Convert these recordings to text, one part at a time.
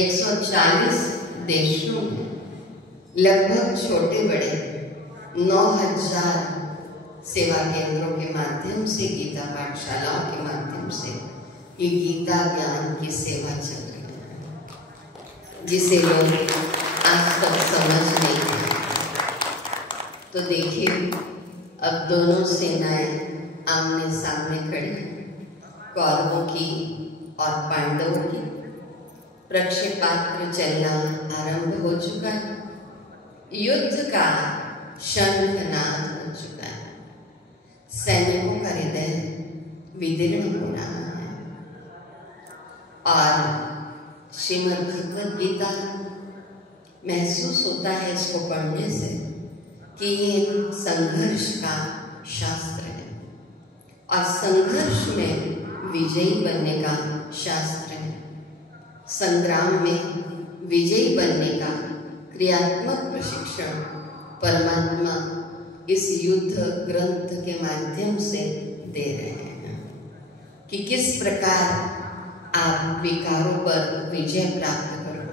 140 देशों में लगभग छोटे बड़े 9000 सेवा केंद्रों के माध्यम से, गीता पाठशालाओं के माध्यम से ये गीता ज्ञान की सेवा चल रही है, जिसे लोग आज तक समझ नहीं पाए। तो देखिए, अब दोनों सेनाएं आमने सामने खड़ी, कौरवों की और पांडवों की। प्रक्षेपास्त्र चलना आरंभ हो चुका है, युद्ध का शंखनाद हो चुका है, सैनिकों का हृदय विदीर्ण हो रहा है। और श्रीमद् भगवद गीता महसूस होता है इसको पढ़ने से कि ये संघर्ष का शास्त्र है और संघर्ष में विजयी बनने का शास्त्र है। संग्राम में विजयी बनने का क्रियात्मक प्रशिक्षण परमात्मा इस युद्ध ग्रंथ के माध्यम से दे रहे हैं कि किस प्रकार आप विकारों पर विजय प्राप्त करो।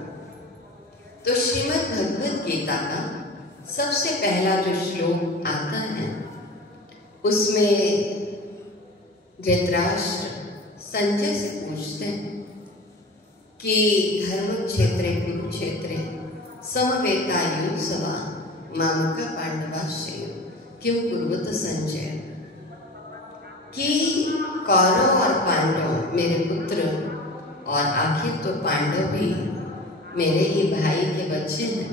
तो श्रीमद् भगवद गीता का सबसे पहला जो श्लोक आता है उसमें धृतराष्ट्र संजय से पूछते हैं कि धर्म क्षेत्रे कुरुक्षेत्रे समवेतायुत्सवा मामका पांडवाश्चैव किं कुर्वत संजय, कि कौरव और पांडव मेरे पुत्र और आखिर तो पांडव भी मेरे ही भाई के बच्चे हैं,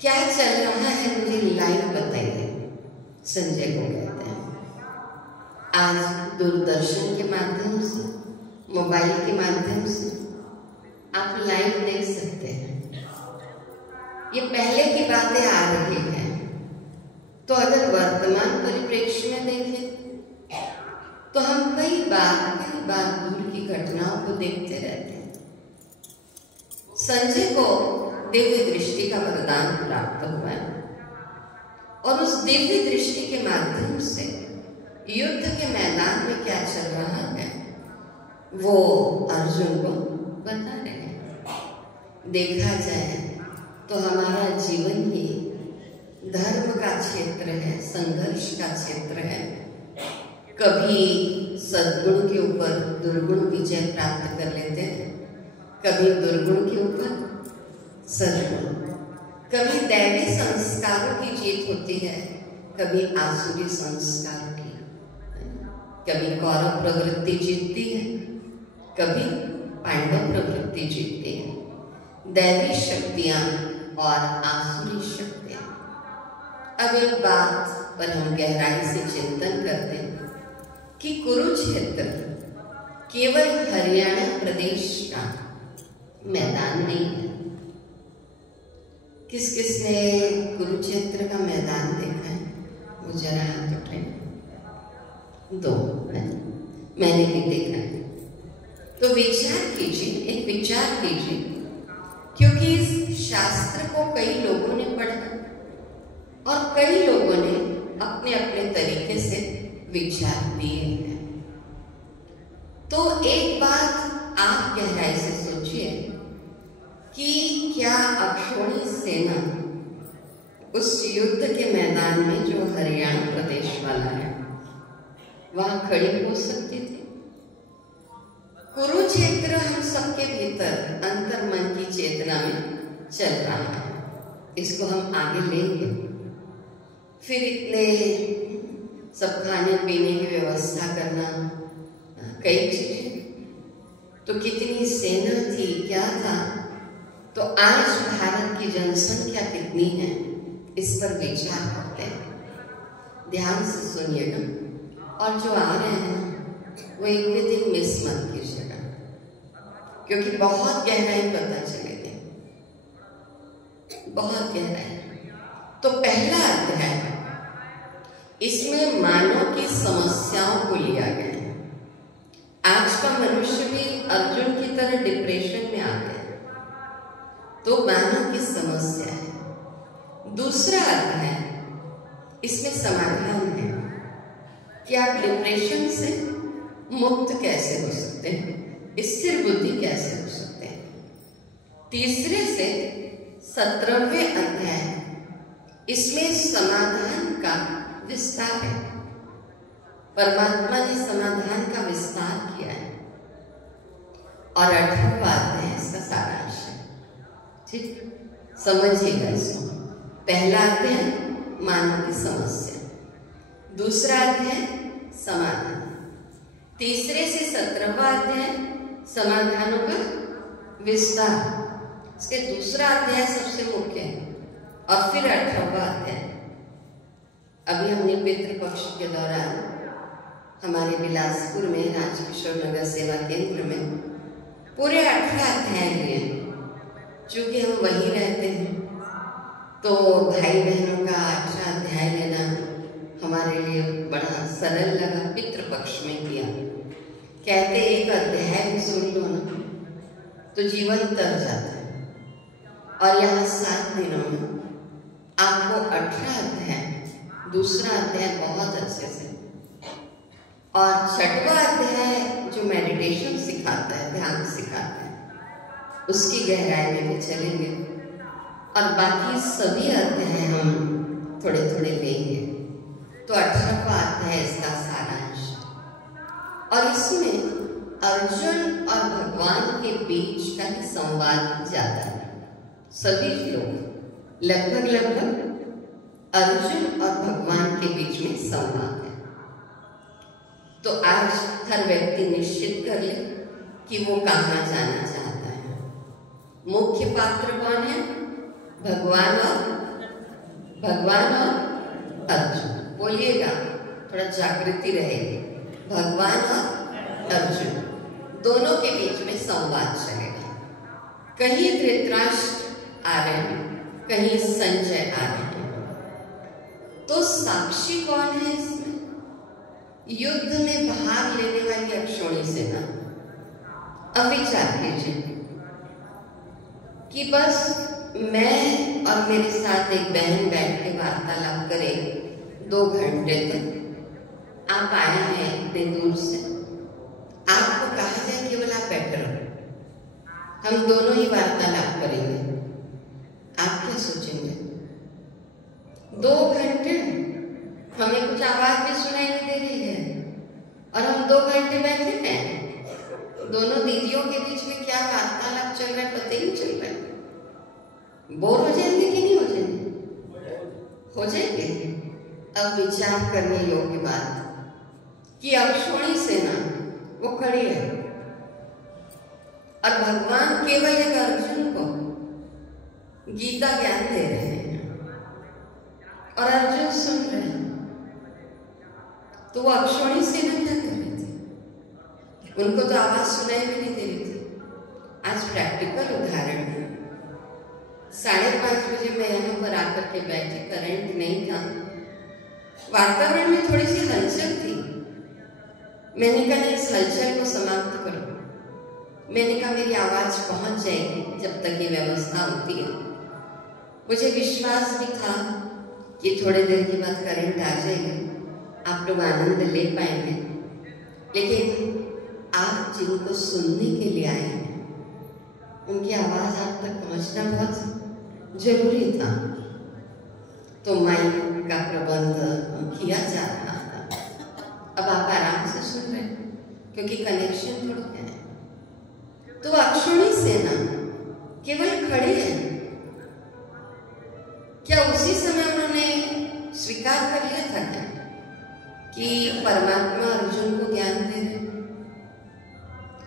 क्या चल रहा है मुझे लाइव बताइए। संजय को कहते हैं आज दूरदर्शन के माध्यम से, मोबाइल के माध्यम से आप लाइव देख सकते हैं। ये पहले की बातें आ रही हैं, तो अगर वर्तमान परिप्रेक्ष्य में देखें तो हम कई बार दूर की घटनाओं को देखते रहते हैं। संजय को दिव्य दृष्टि का वरदान प्राप्त हुआ है और उस दिव्य दृष्टि के माध्यम से युद्ध के मैदान में क्या चल रहा है वो अर्जुन को बता रहे हैं। देखा जाए तो हमारा जीवन ही धर्म का क्षेत्र है, संघर्ष का क्षेत्र है। कभी सद्गुण के ऊपर दुर्गुण विजय प्राप्त कर लेते हैं, कभी दुर्गुण के ऊपर सद्गुण, कभी दैवी संस्कारों की जीत होती है, कभी आसुरी संस्कारों की, कभी कौरव प्रवृत्ति जीतती है, कभी पांडव प्रवृत्ति जीतती है। दैवी शक्तियां और आसुरी शक्तियां। अब एक बात पर हम गहराई से चिंतन करते हैं कि कुरुक्षेत्र केवल हरियाणा प्रदेश का मैदान नहीं है। किस किस ने कुरुक्षेत्र का मैदान देखा है? वो जरा हाथ उठाएं। दो, मैंने भी देखा है। तो विचार कीजिए, एक विचार कीजिए, क्योंकि इस शास्त्र को कई लोगों ने पढ़ा और कई लोगों ने अपने अपने तरीके से विचार दिए हैं। तो एक बात आप गहराई से सोचिए कि क्या अक्षौणी सेना उस युद्ध के मैदान में जो हरियाणा प्रदेश वाला है वहां खड़ी हो सकती थी? कुरुक्षेत्र हम सबके भीतर अंतर मन की चेतना में चल रहा है, इसको हम आगे लेंगे। फिर इतने सब खाने पीने की व्यवस्था करना, कई चीजें, तो कितनी सेना थी, क्या था। तो आज भारत की जनसंख्या कितनी है इस पर विचार करते हैं। ध्यान से सुनिएगा और जो आ रहे हैं वो एक भी दिन मिस मत कीजिएगा, क्योंकि बहुत गहराई पता चलेगी, बहुत गहराई। तो पहला अध्याय, इसमें मानव की समस्याओं को लिया गया है। आज का मनुष्य भी अर्जुन की तरह डिप्रेशन में आ गया, तो मानव की समस्या है। दूसरा अध्याय, इसमें समाधान है कि आप डिप्रेशन से मुक्त कैसे हो सकते हैं, स्थिर बुद्धि कैसे हो सकते हैं। तीसरे से 17वें अध्याय, इसमें समाधान का विस्तार है। परमात्मा ने समाधान का विस्तार किया है और 18वां अध्याय इसका सारांश है। ठीक, समझिएगा इसको। पहला अध्याय मानव की समस्या, दूसरा अध्याय समाधान, तीसरे से 17वां अध्याय समाधानों का विस्तार, इसके दूसरा अध्याय सबसे मुख्य है और फिर 18वां अध्याय। अभी हमने पितृपक्ष के दौरान हमारे बिलासपुर में राजकिशोर नगर सेवा केंद्र में पूरे 18 अध्याय लिए। चूंकि हम वहीं रहते हैं तो भाई बहनों का 18 अध्याय लेना हमारे लिए बड़ा सरल लगा। पितृपक्ष में किया, कहते एक अध्याय भी सुन लो ना तो जीवन तर जाता है। और यहाँ 7 दिनों में आपको 18 अध्याय, दूसरा अध्याय बहुत अच्छे से, और 6वां अध्याय जो मेडिटेशन सिखाता है, ध्यान सिखाता है, उसकी गहराई में भी चलेंगे। और बाकी सभी अध्याय हम थोड़े थोड़े लेंगे। तो 18वां अध्याय इसका सारांश, और इसमें अर्जुन और भगवान के बीच का ही संवाद ज्यादा है। सभी लोग लगभग अर्जुन और भगवान के बीच में संवाद है। तो आज हर व्यक्ति निश्चित कर ले कि वो कहाँ जाना चाहता है। मुख्य पात्र कौन है? भगवान और अर्जुन। बोलिएगा, थोड़ा जागृति रहेगी। भगवान और अर्जुन दोनों के बीच में संवाद चलेगा। कहीं धृतराष्ट्र आ रहे हैं, कहीं संजय आ रहे हैं। तो साक्षी कौन है इसमें? युद्ध में भाग लेने वाली अक्षौणी सेना। अब विचार कीजिए कि बस मैं और मेरे साथ एक बहन बैठ के वार्तालाप करें 2 घंटे तक। आप आए हैं इतने दूर से, आपको कहा जाए केवल आप बैठे रहो, हम दोनों ही वार्तालाप करेंगे, आप क्या सोचेंगे? 2 घंटे हमें कुछ आवाज भी सुनाई नहीं दे रही है और हम 2 घंटे बैठे हैं। दोनों दीदियों के बीच में क्या वार्तालाप चल रहा है पता ही नहीं चल रहा है। बोर हो जाएंगे कि नहीं हो जाएंगे? हो जाएंगे। अब विचार करने योग्य बात कि अक्षौणी सेना वो खड़ी है और भगवान केवल एक अर्जुन को गीता ज्ञान दे रहे हैं और अर्जुन सुन रहे हैं। तो वो अक्षौणी सेना क्या कर रही थी? उनको तो आवाज सुनाई भी नहीं दे रही थी। आज प्रैक्टिकल उदाहरण है। 5:30 बजे मैं यहाँ पर आकर के बैठी, करंट नहीं था, वातावरण में थोड़ी सी हलचल थी। मैंने कहा इस हलचल को समाप्त करो। मैंने कहा मेरी आवाज पहुंच जाएगी जब तक ये व्यवस्था होती है। मुझे विश्वास भी था कि थोड़ी देर के बाद करंट आ जाएगा, आप लोग आनंद ले पाएंगे। लेकिन आप जिनको सुनने के लिए आए हैं उनकी आवाज आप तक पहुंचना बहुत जरूरी था। तो माइक का प्रबंध किया जा रहा था। अब आप आराम से सुन रहे हैं क्योंकि कनेक्शन जुड़ गया है। तो अक्षौणी सेना केवल खड़ी है। क्या उसी समय उन्होंने स्वीकार कर लिया था क्या कि परमात्मा अर्जुन को ज्ञान दे रहे?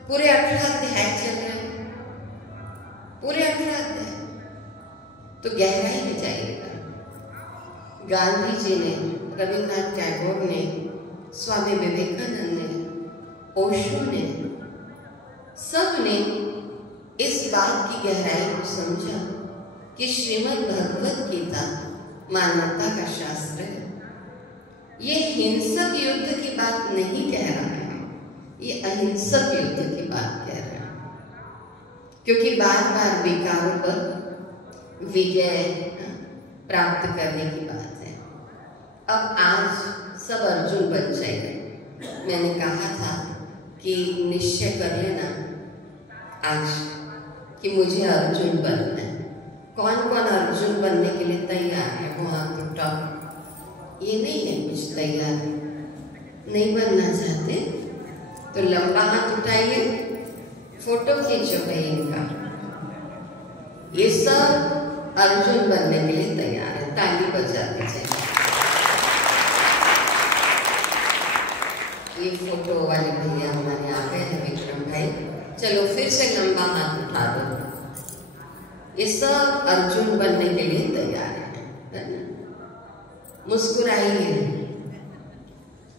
पूरे 18 अध्याय चल रहे हैं, पूरे 18 अध्याय। तो गहराई में जाइएगा। गांधी जी ने, रविन्द्रनाथ टैगोर ने, स्वामी विवेकानंद ने, ओशो ने, सब ने इस बात की गहराई को समझा कि श्रीमद् भगवत गीता मानवता का शास्त्र है। ये हिंसक युद्ध की बात नहीं कह रहा है, ये अहिंसक युद्ध की बात कह रहा है। क्योंकि बार बार विकारों पर विजय प्राप्त करने की बात है। अब आज सब अर्जुन बन जाएंगे। मैंने कहा था कि निश्चय कर लेना आज कि मुझे अर्जुन बनना है। कौन कौन अर्जुन बनने के लिए तैयार है वो हाथ उठाओ। ये नहीं है कुछ तैयार नहीं बनना चाहते तो लंबा हाथ उठाइए, फोटो खींचो भाई इनका। ये सब अर्जुन बनने के लिए तैयार है, ताली बजा दीजिए। ये फोटो वाले भैया हमारे आ गए हैं, विक्रम भाई। चलो फिर से लंबा हाथ उठा दो। ये सब अर्जुन बनने के लिए तैयार है ना? मुस्कुराइए,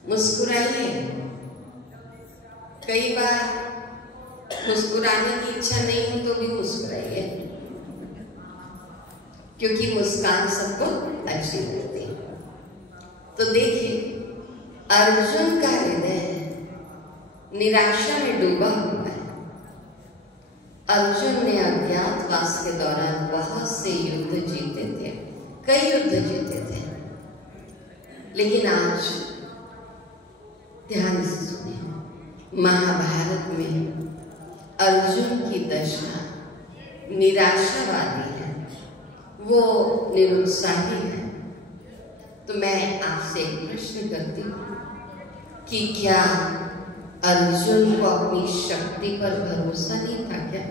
मुस्कुराइए। कई बार मुस्कुराने की इच्छा नहीं हो तो भी मुस्कुराइए, क्योंकि मुस्कान सबको अच्छी लगती है। तो देखिए, अर्जुन का हृदय निराशा में डूबा हुआ है। अर्जुन ने अज्ञातवास के दौरान बहुत से युद्ध जीते थे, कई युद्ध जीते थे, लेकिन आज ध्यान से सुनिए, महाभारत में अर्जुन की दशा निराशावादी है, वो निरुत्साही है। तो मैं आपसे एक प्रश्न करती हूँ कि क्या अर्जुन को अपनी शक्ति पर भरोसा नहीं था क्या?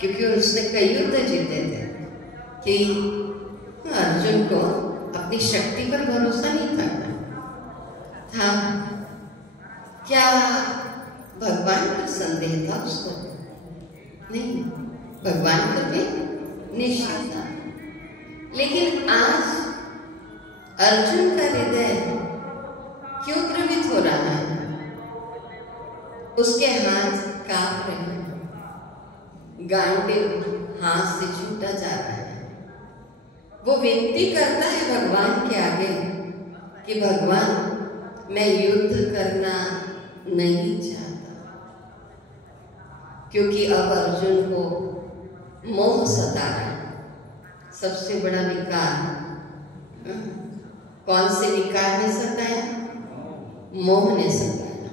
क्योंकि उसने कई युद्ध जीते थे कि अर्जुन को अपनी शक्ति पर भरोसा नहीं था। क्या भगवान पर संदेह था उसको? नहीं, भगवान पर भी निश्चय था। लेकिन आज अर्जुन का हृदय क्यों द्रवित हो रहा है? उसके हाथ कांप रहे हैं, गांडीव हाथ से छूटा जा रहा है। वो विनती करता है भगवान के आगे कि भगवान, मैं युद्ध करना नहीं चाहता, क्योंकि अब अर्जुन को मोह सता रहा है। सबसे बड़ा विकार कौन से विकार ने सताया? मोह ने सताया।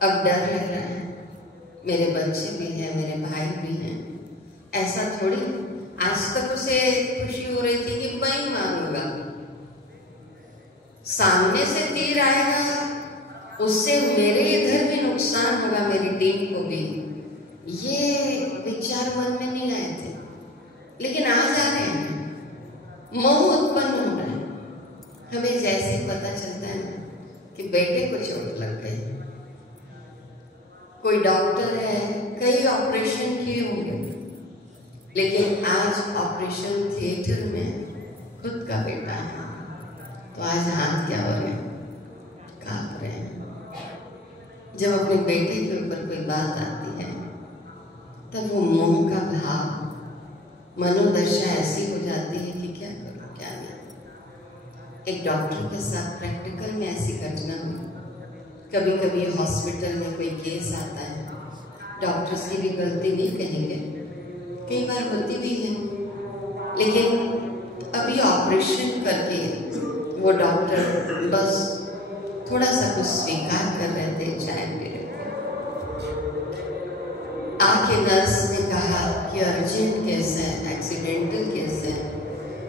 अब डर लग रहा है, मेरे बच्चे भी हैं, मेरे भाई भी हैं। ऐसा थोड़ी, आज तक उसे खुशी हो रही थी कि मैं ही मांगूंगा, सामने से तीर आएगा, उससे मेरे इधर भी नुकसान होगा, मेरी टीम को भी। ये विचार मन में नहीं आए थे, लेकिन आज आ रहे हैं। मोह उत्पन्न हो रहा है। हमें जैसे पता चलता है ना कि बेटे को चोट लग गई, कोई डॉक्टर है, कई ऑपरेशन किए होंगे, लेकिन आज ऑपरेशन थिएटर में खुद का बेटा है, तो आज हाथ क्या हो रहे हैं? कांप रहे हैं। जब अपने बेटे के ऊपर कोई बात आती है तब वो मोह का भाव, मनोदशा ऐसी हो जाती है कि क्या करो क्या नहीं। एक डॉक्टर के साथ प्रैक्टिकल में ऐसी घटना हुई। कभी कभी हॉस्पिटल में कोई केस आता है, डॉक्टर्स की भी गलती नहीं कहेंगे, कई बार होती भी है, लेकिन अभी ऑपरेशन करके वो डॉक्टर बस थोड़ा सा कुछ स्वीकार कर रहे थे, चाय पी रहे थे। आके नर्स ने कहा कि अर्जेंट केस है, एक्सीडेंटल केस है,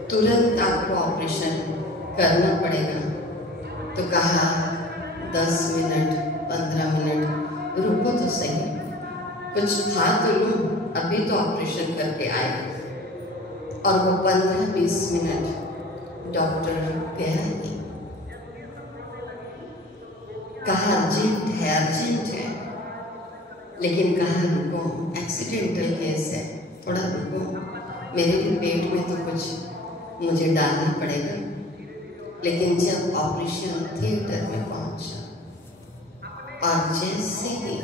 तुरंत आपको ऑपरेशन करना पड़ेगा। तो कहा 10 मिनट 15 मिनट रुको तो सही, कुछ खा तो लूँ, अभी तो ऑपरेशन करके आए। और वो 15-20 मिनट डॉक्टर गया नहीं, कहा अर्जेंट है अर्जेंट है, लेकिन कहा रुको, एक्सीडेंटल केस है, थोड़ा रुको, मेरे भी पेट में तो कुछ मुझे डालना पड़ेगा। लेकिन जब ऑपरेशन थिएटर में पहुंचा और जैसे ही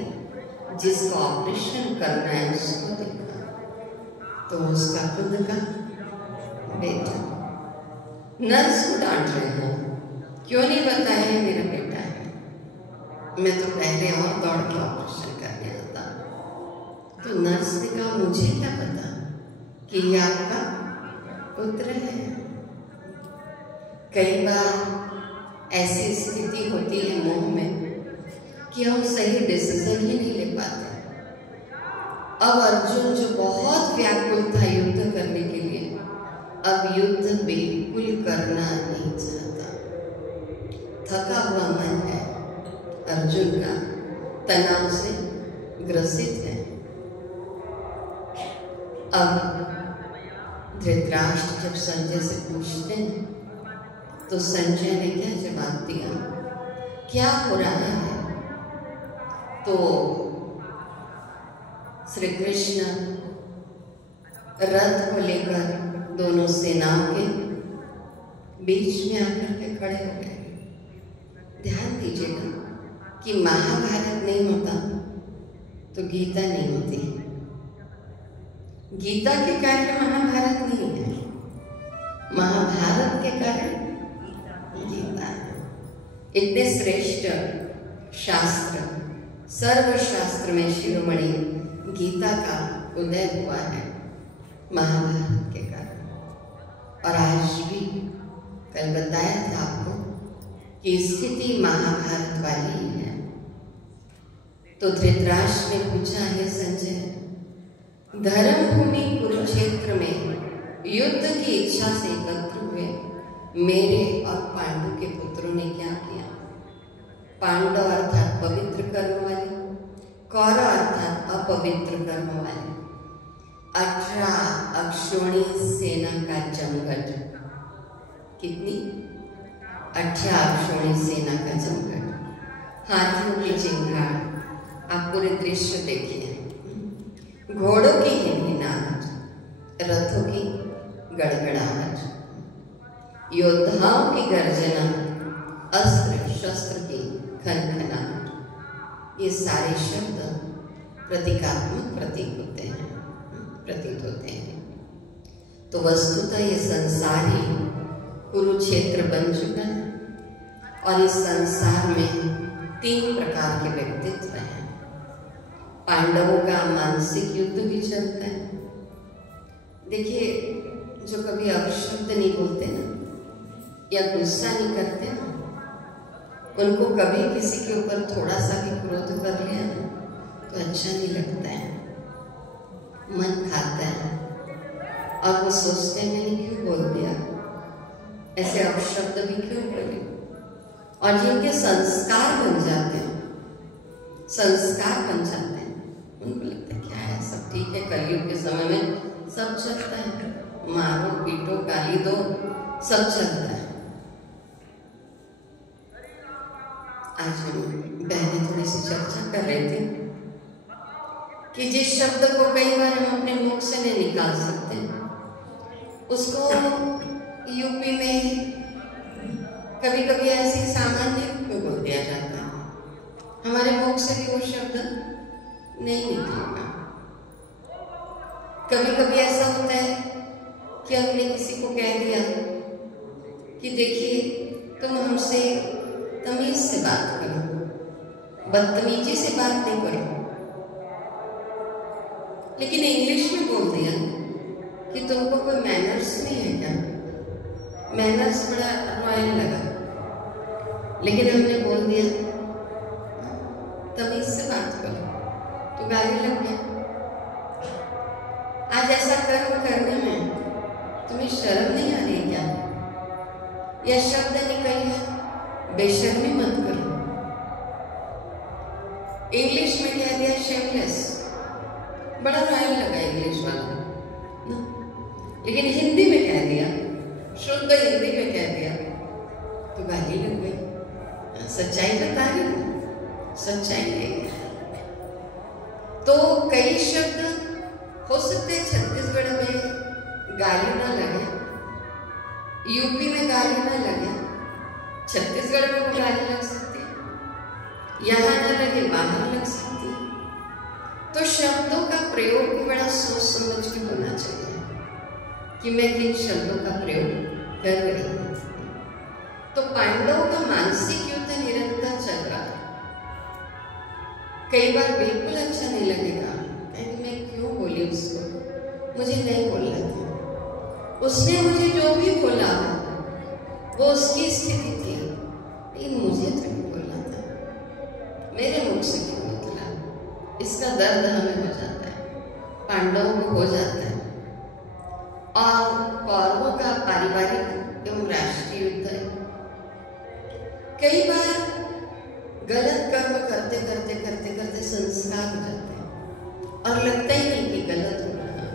जिसको ऑपरेशन करना है उसको देखा, तो उसका खुद का बेटा। नर्स को डांट रहे हैं, क्यों नहीं बताया मेरा बेटा है, मैं तो पहले और दौड़ के ऑपरेशन करने आता। तो नर्स ने कहा मुझे क्या पता कि ये आपका पुत्र है। कई बार ऐसी स्थिति होती है मोह में कि हम सही डिसीजन ही नहीं ले पाते। अब अर्जुन जो बहुत व्याकुल था युद्ध करने के लिए, अब युद्ध बिल्कुल करना नहीं चाहता। थका हुआ मन है अर्जुन का, तनाव से ग्रसित है। अब धृतराष्ट्र जब संजय से पूछते हैं तो संजय ने क्या जवाब दिया, क्या हो रहा है? तो श्री कृष्ण रथ को लेकर दोनों सेनाओं के बीच में आकर के खड़े हो गए। ध्यान दीजिएगा कि महाभारत नहीं होता तो गीता नहीं होती। गीता के कार्य महाभारत नहीं है, महाभारत के कार्य गीता है। इतने श्रेष्ठ शास्त्र, सर्वशास्त्र में शिरोमणि गीता का उदय हुआ है महाभारत के कारण। और आज भी कल बताया था आपको कि स्थिति महाभारत वाली ही है। तो धृतराष्ट्र ने पूछा, है संजय, धर्मभूमि कुरुक्षेत्र में युद्ध की इच्छा से एकत्र हुए मेरे और पांडु के पुत्रों ने क्या किया? पांडव अर्थात पवित्र कर्म वाले, कौरव अर्थात अपवित्र कर्म वाले 18 अक्षोणी सेना का जमघट। कितनी? 18 अक्षोणी सेना का जमघट, हाथियों की चिंगार। आप पूरे दृश्य देखिए, घोड़ों की हिनहिनाहट, रथों की गड़गड़ाहट, योद्धाओं की गर्जना, अस्त्र शस्त्र की खनखनाहट। ये सारे शब्द प्रतीकात्मक प्रतीक होते हैं, प्रतीत होते हैं। तो वस्तुतः ये संसार ही कुरुक्षेत्र बन चुका है और इस संसार में 3 प्रकार के व्यक्तित्व हैं। पांडवों का मानसिक युद्ध भी चलता है। देखिए, जो कभी अपशब्द नहीं बोलते ना, या गुस्सा नहीं करते ना, उनको कभी किसी के ऊपर थोड़ा सा भी क्रोध कर लिया ना तो अच्छा नहीं लगता है, मन खाता है और वो सोचते हैं मैंने क्यों बोल दिया, ऐसे अपशब्द भी क्यों बोले। और जिनके संस्कार बन जाते हैं, संस्कार बन जाते हैं, उनको लगता है क्या है, सब ठीक है, कलयुग के समय में सब चलता है, मारो पीटो गाली दो, सब चलता है। आज हम बहनें थोड़ी सी चर्चा कर रहे थे कि जिस शब्द को कई बार हम अपने मुख से नहीं निकाल सकते, उसको यूपी में कभी कभी ऐसी सामान्य रूप में बोल दिया जाता है, हमारे मुख से भी वो शब्द नहीं निकलेगा। कभी कभी ऐसा होता है कि हमने किसी को कह दिया कि देखिए तुम हमसे तमीज से बात करो, बदतमीजी से बात नहीं करो, लेकिन इंग्लिश में बोल दिया कि तुमको कोई मैनर्स नहीं है क्या? मैनर्स बड़ा रॉयल लगा, लेकिन हमने बोल दिया तमीज से बात करो तो गाली लग गया। आज ऐसा कर्म करने में तुम्हें शर्म नहीं आ रही क्या? यह शब्द निकल गया, बेशर्मी मत करो। इंग्लिश में कह दिया शेमलेस, बड़ा रॉयल लगा इंग्लिश वाला ना, लेकिन हिंदी में कह दिया, शुद्ध हिंदी में कह दिया तो गाली लग गई। सच्चाई बता रही हूँ, सच्चाई है। तो कई शब्द हो सकते छत्तीसगढ़ में गाली ना लगे, यूपी में गाली ना लगे, छत्तीसगढ़ में वो गाली लग सकती है, यहाँ ना लगे बाहर लग सकती है। तो शब्दों का प्रयोग भी बड़ा सोच समझ के होना चाहिए कि मैं किन शब्दों का प्रयोग कर रही हूँ। तो पांडवों का मानसिक युद्ध निरंतर चल रहा है। कई बार बिल्कुल अच्छा नहीं लगेगा, कहेंगे मैं क्यों बोली उसको, मुझे नहीं बोलना था, उसने मुझे जो भी बोला वो उसकी स्थिति थी, लेकिन मुझे तो नहीं बोलना था, मेरे मुख से क्यों निकला, इसका दर्द हमें हो जाता है। पांडवों को हो जाता है और कौरवों का पारिवारिक एवं राष्ट्रीय युद्ध है। कई बार गलत कर्म करते करते करते करते संस्कार हो जाते हैं और लगता ही नहीं कि गलत हो रहा है,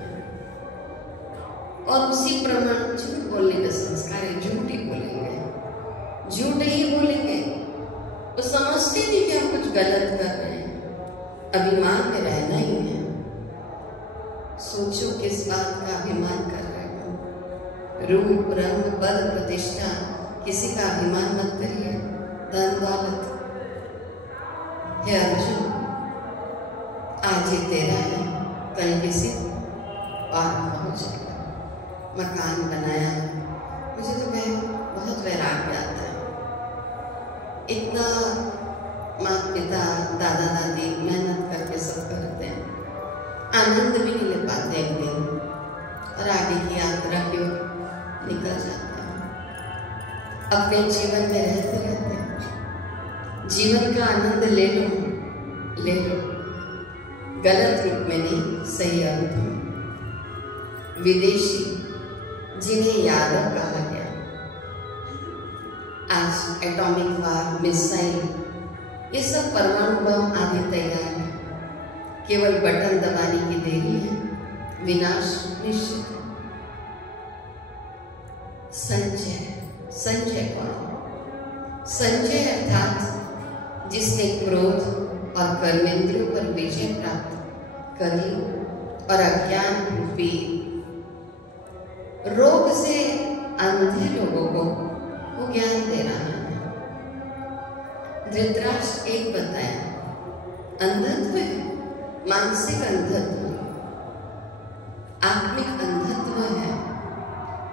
और उसी प्रमाण झूठ बोलने का संस्कार है। झूठ ही बोलेंगे, झूठ ही बोलेंगे। वो समझते नहीं कि हम कुछ गलत कर रहे हैं, अभिमान में रहना ही है। सोचो किस बात का अभिमान कर रहे हो। रूप रंग पद प्रतिष्ठा, किसी का अभिमान मत करिए। धन दौलत हे अर्जुन, आज ये तेरा है, कल किसी और हो जाएगा। मकान बनाया, मुझे तो बहुत वैराग्य आता है। इतना माता पिता दादा दादी मेहनत करके सब करते हैं, आनंद भी नहीं ले पाते एक दिन, और आगे की यात्रा की ओर निकल जाते हैं। अपने जीवन में रहते रहते जीवन का आनंद ले लो, ले लो, गलत रूप में नहीं, सही अर्थ में। विदेशी जिन्हें यादव कहा गया, आज एटॉमिक वार, मिसाइल, ये सब परमाणु बम आदि तैयार है। केवल बटन दबाने की देरी है, विनाश निश्चित है। संजय कौन? संजय अर्थात जिसने क्रोध और कर्मेंद्रियों पर विजय प्राप्त करी और अज्ञान रूपी रोग से अंधे लोगों को वो ज्ञान दे रहा है। धृतराष्ट्र एक बताया, अंधत्व है, मानसिक अंधत्व, आत्मिक अंधत्व है,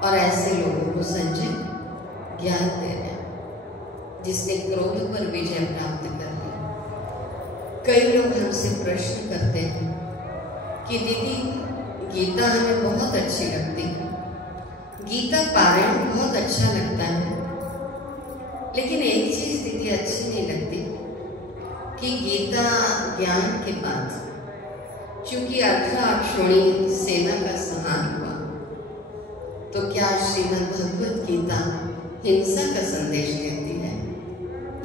और ऐसे लोगों को संजय ज्ञान दे रहे हैं, जिसने क्रोध पर विजय प्राप्त कर लिया। कई लोग हमसे प्रश्न करते हैं कि दीदी गीता हमें बहुत अच्छी लगती है, गीता पारायण बहुत अच्छा लगता है, लेकिन एक चीज दीदी अच्छी नहीं लगती कि गीता ज्ञान के बाद चूंकि 18 अक्षौणी सेना का संहार हुआ, तो क्या श्रीमद् भगवत गीता हिंसा का संदेश देती है?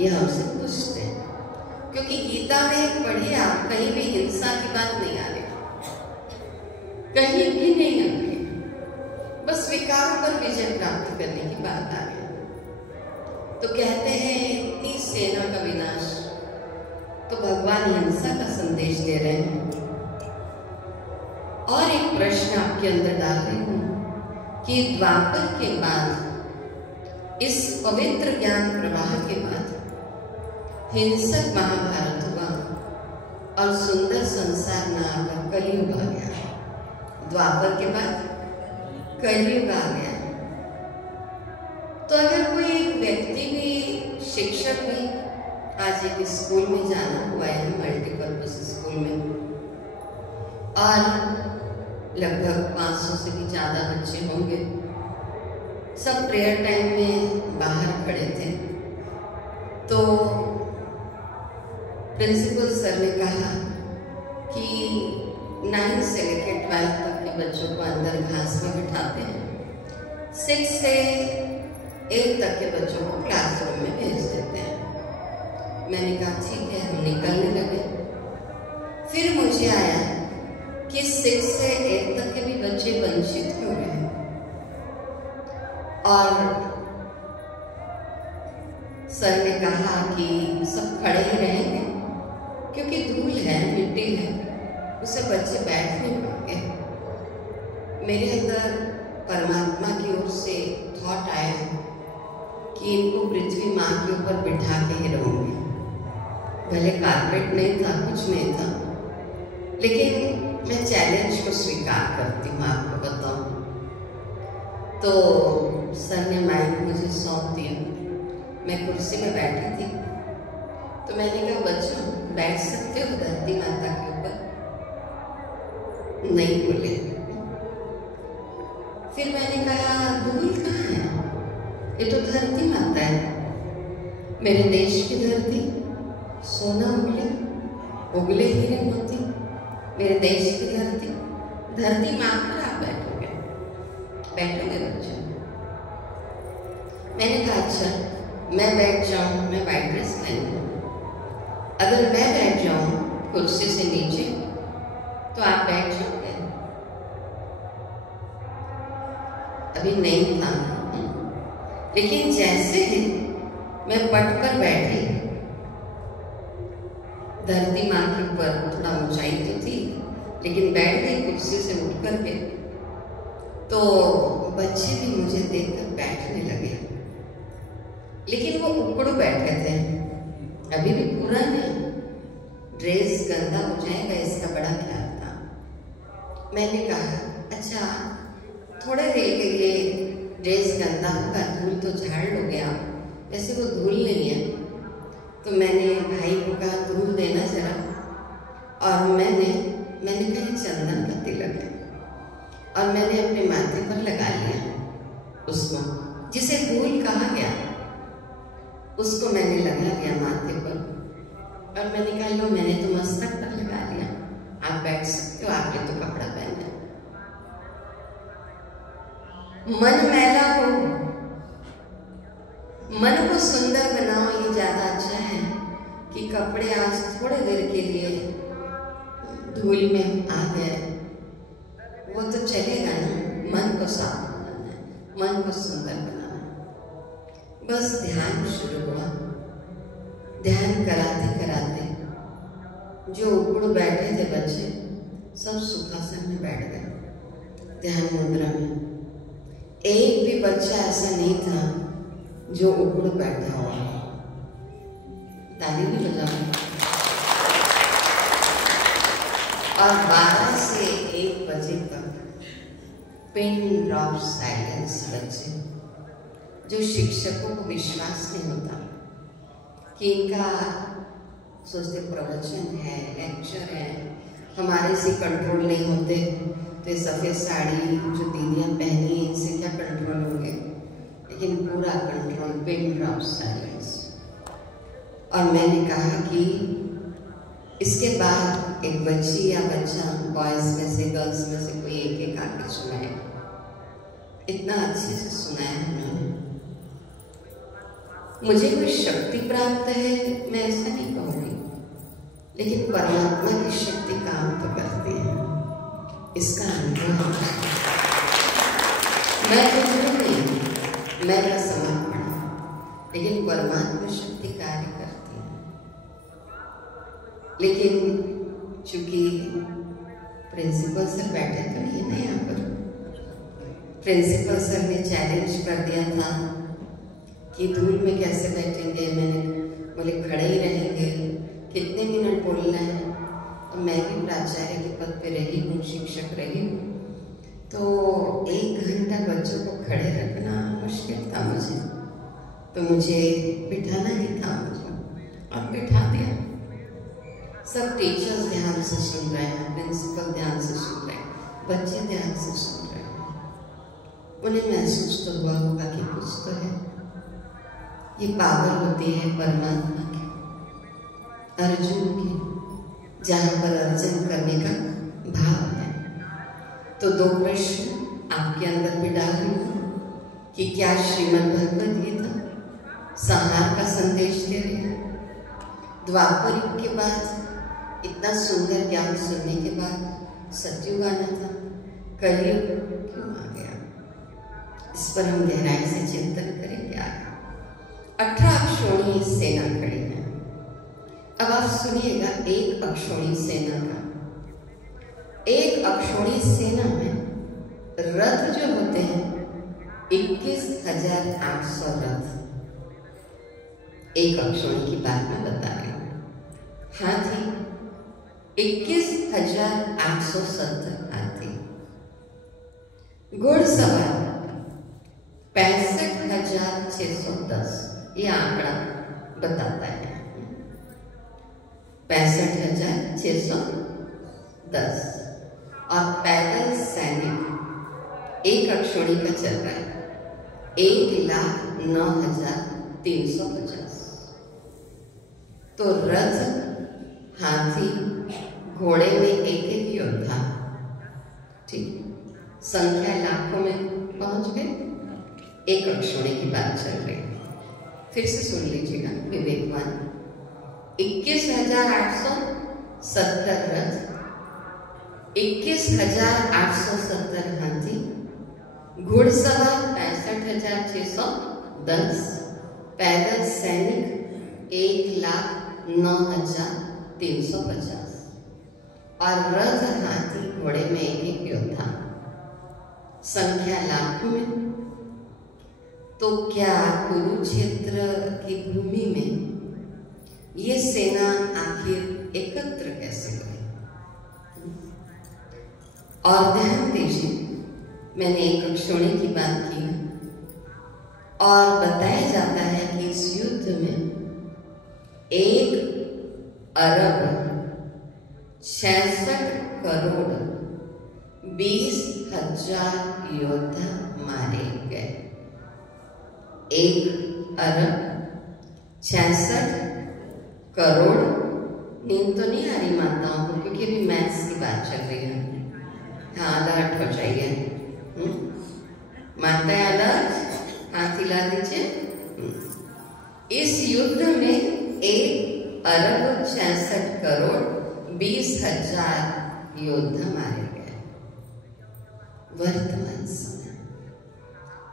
ये हमसे पूछते हैं, क्योंकि गीता में पढ़िए आप, कहीं भी हिंसा की बात नहीं आ रही, कहीं भी नहीं आ रही, बस विकारों पर विजय प्राप्त करने की बात आ रही। तो कहते हैं इतनी सेना का विनाश, तो भगवान हिंसा का संदेश दे रहे हैं। और एक प्रश्न आपके अंदर डाल रही हूं कि द्वापर के बाद, इस पवित्र ज्ञान प्रवाह के बाद हिंसक महाभारत हुआ और सुंदर संसार न आकर कलयुग आ गया। द्वापर के बाद कलयुग आ गया। तो अगर कोई एक व्यक्ति भी, शिक्षक भी, आज एक स्कूल में जाना हुआ है, मल्टीपर्पज स्कूल में, और लगभग 500 से भी ज़्यादा बच्चे होंगे, सब प्रेयर टाइम में बाहर खड़े थे, तो प्रिंसिपल सर ने कहा कि 9 से लेकर 12 तक के बच्चों को अंदर घास में बिठाते हैं, 6 से 8 तक के बच्चों को क्लासरूम में भेज देते हैं। मैंने कहा ठीक है, हम निकलने लगे। फिर मुझे आया कि 6 से 8 तक के भी बच्चे वंचित क्यों रहे, और सर ने कहा कि सब खड़े ही रहेंगे क्योंकि धूल है, मिट्टी है, उसे बच्चे बैठ नहीं पाएंगे। मेरे अंदर परमात्मा की ओर से थॉट आया कि इनको पृथ्वी माँ के ऊपर बिठा के ही रहूंगी। भले कारपेट नहीं था, कुछ नहीं था, लेकिन मैं चैलेंज को स्वीकार करती हूँ, आपको बताऊँ। तो सर ने माइक मुझे सौंप दिया, मैं कुर्सी में बैठी थी, तो मैंने कहा बच्चों बैठ सकते हो धरती माता के ऊपर? नहीं बोले। फिर मैंने कहा धूल कहाँ है, ये तो धरती माता है, मेरे देश की धरती, सोना उगले उगले हीरे मोती, मेरे देश की धरती, धरती माँ पर आप बैठोगे बच्चों। मैंने कहा अच्छा मैं बैठ जाऊं, मैं वाइट ड्रेस पहन लूं। अगर मैं बैठ जाऊं कुर्सी से नीचे तो आप बैठ जाओगे? अभी नहीं था, लेकिन जैसे ही मैं पट पर बैठी, धरती माँ के ऊपर थोड़ा ऊंचाई तो थी, लेकिन बैठ गई कुर्सी से उठ करके, तो बच्चे भी मुझे देखकर बैठने लगे। लेकिन वो उकड़ू बैठे थे, अभी भी पूरा नहीं, ड्रेस गंदा हो जाएगा इसका बड़ा ख्याल था। मैंने कहा अच्छा थोड़े देर के लिए ड्रेस गंदा होगा, धूल तो झाड़ लोगे आप, वैसे वो धूल नहीं है। तो मैंने भाई को कहा धूल देना जरा, और मैंने कहा चंदन का तिलक है, और मैंने अपने माथे पर लगा लिया उसको, जिसे धूल कहा गया, उसको मैंने लगा लिया माथे पर। और मैंने कहा लो मैंने तो मस्तक पर लगा लिया, आप बैठ सकते हो, आपने तो कपड़ा पहना। मन मैला हो, मन को सुंदर बनाओ, ये ज्यादा अच्छा है कि कपड़े आज थोड़े देर के लिए धूल में आ गए, वो तो चलेगा ना। मन को साफ बनाना है, मन को सुंदर बनाना है। बस ध्यान शुरू हुआ, ध्यान कराते कराते जो उकड़ बैठे थे बच्चे सब सुखासन में बैठ गए, ध्यान मुद्रा में। एक भी बच्चा ऐसा नहीं था जो उकड़ बैठा हुआ। ताली भी बजाओ। और 12 से 1 बजे तक पिन ड्रॉप साइलेंस बच्चे, जो शिक्षकों को विश्वास नहीं होता कि इनका सोचते प्रवचन है, लेक्चर है, हमारे से कंट्रोल नहीं होते, तो ये सफ़ेद साड़ी जो दीदियाँ पहनी इनसे क्या कंट्रोल होंगे, लेकिन पूरा कंट्रोल, पिन ड्रॉप साइलेंस। और मैंने कहा कि इसके बाद एक बच्ची या बच्चा, बॉयज़ में से गर्ल्स में से कोई एक आके सुनाए। इतना अच्छे से सुनाया उन्होंने। मुझे कोई शक्ति प्राप्त है मैं ऐसा नहीं कहूँगी, लेकिन परमात्मा की शक्ति काम तो करती है, इसका अनुभव है। मैं कुछ नहीं, मैं का समर्पण, लेकिन परमात्मा शक्ति कार्य करती है। लेकिन चूंकि प्रिंसिपल सर बैठे तो नहीं है ना यहाँ पर, प्रिंसिपल सर ने चैलेंज कर दिया था कि धूल में कैसे बैठेंगे। मैंने बोले खड़े ही रहेंगे, कितने मिनट बोलना है। और मैं भी प्राचार्य के पद पे रही हूँ, शिक्षक रही हूँ, तो 1 घंटा बच्चों को खड़े रखना मुश्किल था मुझे, तो मुझे बिठाना ही था मुझे, और बिठा दिया। सब टीचर्स ध्यान से सुन रहे हैं, प्रिंसिपल ध्यान से सुन रहे हैं, बच्चे ध्यान से सुन रहे हैं। उन्हें महसूस तो हुआ होगा कि कुछ तो है। ये पावर होती है परमात्मा की, अर्जुन की, जहाँ पर अर्जन करने का भाव है। तो 2 प्रश्न आपके अंदर भी डाल रही हूँ कि क्या श्रीमद् भगवद गीता संहार का संदेश दे रही है? द्वापर युग के बाद इतना सुंदर ज्ञान सुनने के बाद सतयुग आना था, कलयुग क्यों आ गया? इस पर हम गहराई से चिंतन करेंगे आगे। 18 अक्षौणी सेना खड़ी है। अब आप सुनिएगा एक अक्षौणी सेना का। एक अक्षौणी सेना में रथ जो होते हैं 21,800 रथ। एक अक्षौणी की बात मैं बता रही हूँ। हाथी 21,870 हाथी। घुड़सवार 65,610, ये आंकड़ा बताता है। 65,610। और पैदल सैनिक एक अक्षौणी का चल रहा है 1,09,350। तो रथ, हाथी, घोड़े में एक योद्धा ठीक, संख्या लाखों में पहुंच गए। एक अक्षोणी की बात चल रही है, फिर से सुन लीजिएगा विवेकवान। 21,870 रथ, 21,870 हाथी, घुड़सवार 65,610, पैदल सैनिक 1,09,350 और रथ हाथी घोड़े में एक एक योद्धा, संख्या लाखों में। तो क्या कुरुक्षेत्र की भूमि में ये सेना आखिर एकत्र कैसे हुई? और ध्यान दीजिए, मैंने एक अक्षोणी की बात की है और बताया जाता है कि इस युद्ध में 1,66,20,000 योद्धा मारे गए। 1,66,00,000 नींद तो नहीं आ रही माताओं को, क्योंकि अभी मैथ्स की बात चल रही है। हाँ, अलर्ट हो जाइए। माताएं अलर्ट, हाथ हिला दीजिए। इस युद्ध में 1,66,20,000 योद्धा मारे गए। वर्तमान समय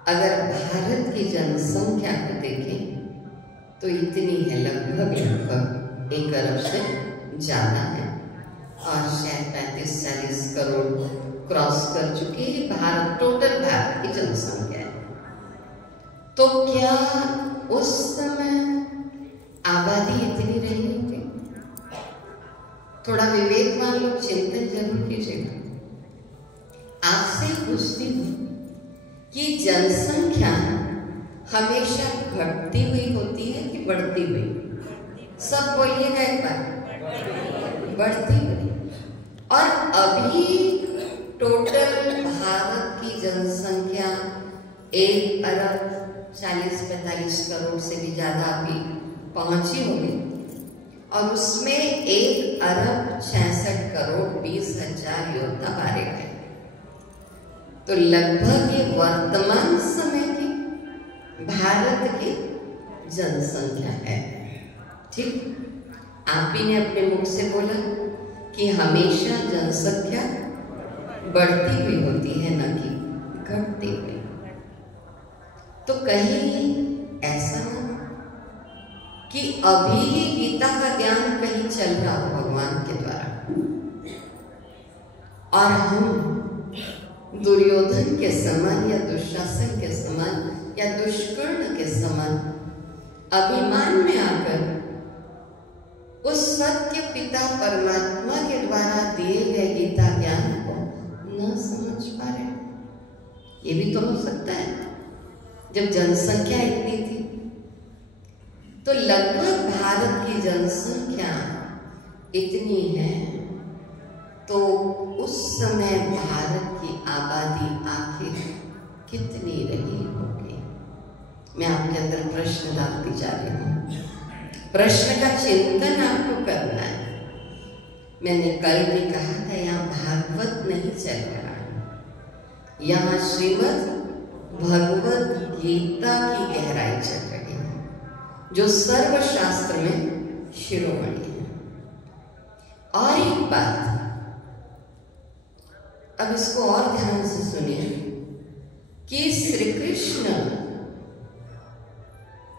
अगर भारत की जनसंख्या को देखें तो इतनी है, लगभग 1 अरब से ज्यादा है और शायद 35-40 करोड़ क्रॉस कर चुकी है भारत, टोटल भारत की जनसंख्या है। तो क्या उस समय आबादी इतनी रही होगी? थोड़ा विवेकवान लोग चिंतन जरूर कीजिएगा। आपसे पूछती हूँ कि जनसंख्या हमेशा घटती हुई होती है कि बढ़ती हुई? सब बोलिएगा एक बार। बढ़ती हुई। और अभी टोटल भारत की जनसंख्या 1,40,45 करोड़ से भी ज्यादा अभी पहुंची होगी और उसमें 1,66,20,000 योद्धा मारे गए। तो लगभग ये वर्तमान समय की भारत की जनसंख्या है। ठीक, आप ही ने अपने मुख से बोला कि हमेशा जनसंख्या बढ़ती हुई होती है, न कि घटती हुई। तो कहीं ऐसा हो कि अभी ही गीता का ज्ञान कहीं चल रहा हो भगवान के द्वारा और हम दुर्योधन के समान या दुशासन के समान या दुष्कर्ण के समान अभिमान में आकर उस सत्य पिता परमात्मा के द्वारा दिए गए गीता ज्ञान को न समझ पा रहे। ये भी तो हो सकता है। जब जनसंख्या इतनी थी तो लगभग भारत की जनसंख्या इतनी है, तो उस समय भारत की आबादी आखिर कितनी रही होगी? मैं आपके अंदर प्रश्न डालती जा रही हूँ। प्रश्न का चिंतन आपको करना है। मैंने कल भी कहा था, यहाँ भागवत नहीं चल रहा है, यहाँ श्रीमद् भगवत गीता की गहराई चल रही है, जो सर्वशास्त्र में शिरोमणि है। और एक बात, अब इसको और ध्यान से सुनिए कि श्री कृष्ण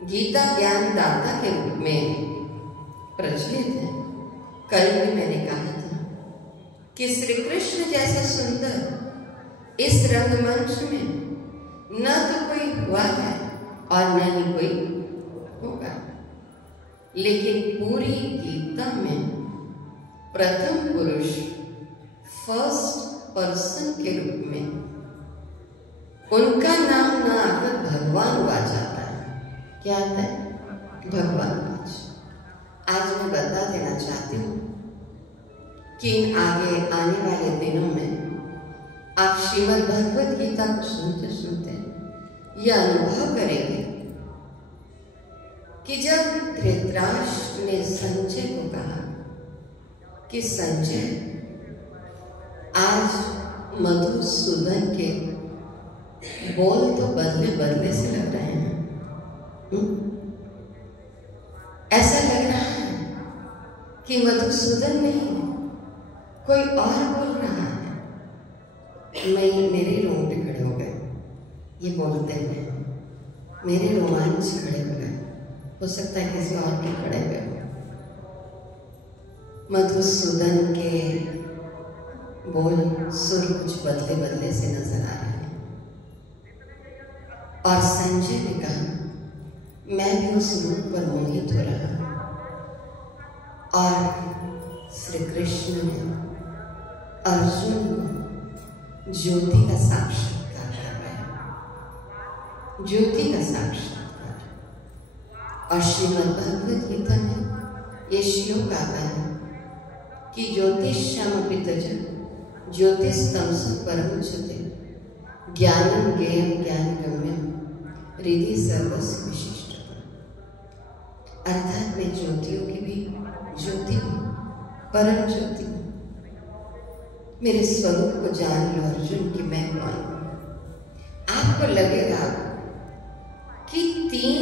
गीता ज्ञान दाता के रूप में प्रचलित है। कल भी मैंने कहा था कि श्री कृष्ण जैसा सुंदर इस रंगमंच में न तो कोई हुआ है और न ही कोई होगा, लेकिन पूरी गीता में प्रथम पुरुष फर्स्ट पर्सन के रूप में उनका नाम न आकर भगवान हुआ जाता है। क्या आता है? भगवान। आज मैं बता देना चाहती हूँ कि आगे आने वाले दिनों में आप श्रीमद् भगवत गीता को सुनते सुनते यह अनुभव करेंगे कि जब धृतराष्ट्र ने संजय को कहा कि संजय, आज मधुसूदन के बोल तो बदले बदले से लग रहे हैं। ऐसा लग रहा है कि मधुसूदन नहीं कोई और बोल रहा है। मेरे रोंगटे खड़े हो गए ये बोलते हैं, मेरे रोमांच खड़े हो गए। हो सकता है किसी और के खड़े हुए हो। मधुसूदन के बोल सुर कुछ बदले बदले से नजर आ रहे हैं। और संजय ने कहा, मैं भी उस रूप पर मोहित हो रहा। और श्री कृष्ण ने अर्जुन को ज्योति का साक्षात्कार कर रहे हैं, ज्योति का साक्षात्कार। और श्रीमद् भगवद गीता में ये श्लोक आता है कि ज्योतिषामपि त्यज ज्योतिस्तमसो परमुच्यते ज्ञानं ज्ञेयं ज्ञानगम्यं हृदि सर्वस्य विशिष्टता। अर्थात मैं ज्योतियों की भी ज्योति हूँ, परम ज्योति हूँ। मेरे स्वरूप को जान लो अर्जुन कि मैं कौन हूँ। आपको लगेगा कि 3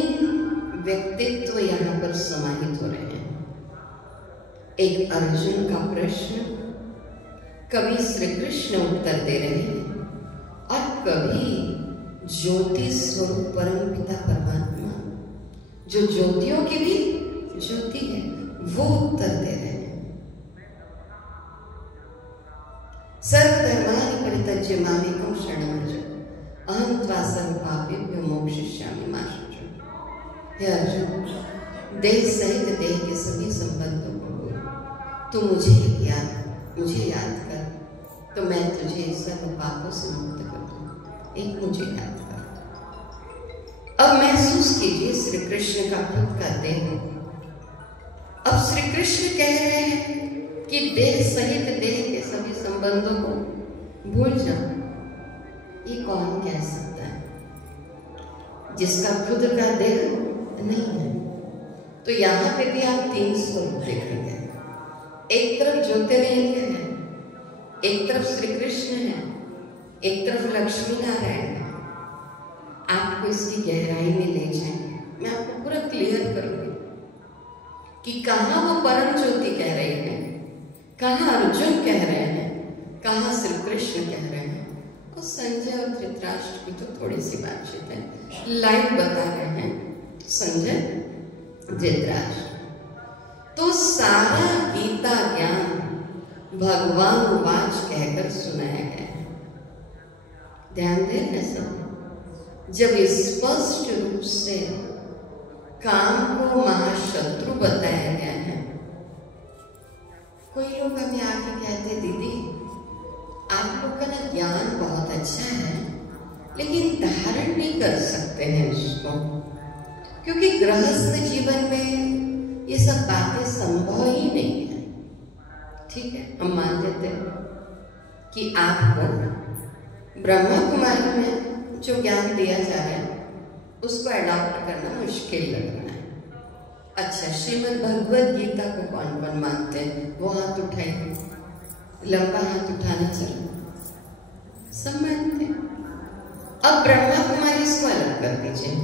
व्यक्तित्व यहाँ पर समाहित हो रहे हैं। एक अर्जुन का प्रश्न, कभी श्री कृष्ण उत्तर दे रहे हैं और कभी ज्योति स्वरूप परम पिता परमात्मा जो ज्योतियों की भी ज्योति है वो उत्तर दे रहे हैं। सर्वधर्मानि परित्यज्य मामेकं शरणं व्रज अहं त्वा सर्वपापेभ्यो मोक्षयिष्यामि मा शुचः। हे अर्जुन, देह सहित देह के सभी संबंधों को तू मुझे याद कर तो मैं तुझे सर्व पापों से मुक्त कर दूँ। एक मुझे याद कर। अब महसूस कीजिए श्री कृष्ण का खुद का देह। अब श्री कृष्ण कह रहे हैं कि देह सहित देह के सभी संबंधों को भूल जाओ। ये कौन कह सकता है जिसका खुद का देह नहीं है? तो यहाँ पे भी आप 3 स्वरूप देखेंगे। एक तरफ ज्योतिर्लिंग है, एक तरफ श्री कृष्ण है, एक तरफ लक्ष्मी नारायण है। आपको इसकी गहराई में ले जाएंगे। मैं आपको पूरा क्लियर करूंगी कि कहाँ वो परम ज्योति कह रहे हैं, कहाँ अर्जुन कह रहे हैं, कहाँ श्री कृष्ण कह रहे हैं। और संजय और धृतराष्ट्र की तो थोड़ी सी बातचीत है, लाइव बता रहे हैं संजय धृतराष्ट्र। तो सारा गीता ज्ञान भगवान वाच कहकर सुनाया गया है। ध्यान देना सब, जब स्पष्ट रूप से काम को महाशत्रु बताया गया है। कोई लोग हमें आके कहते, दीदी आप लोग का ना ज्ञान बहुत अच्छा है लेकिन धारण नहीं कर सकते हैं उसको, क्योंकि गृहस्थ जीवन में ये सब बातें संभव ही नहीं है। ठीक है, हम मान लेते हैं कि आपको ब्रह्मा कुमारी में जो ज्ञान दिया जा रहा है उसको अडॉप्ट करना मुश्किल लग रहा है। अच्छा, श्रीमद् भगवद गीता को कौन कौन मानते हैं? वो हाथ उठाइए, लंबा हाथ उठाना चाहिए। सब मानते हैं। अब ब्रह्मा कुमारी इसको अलग कर दीजिए,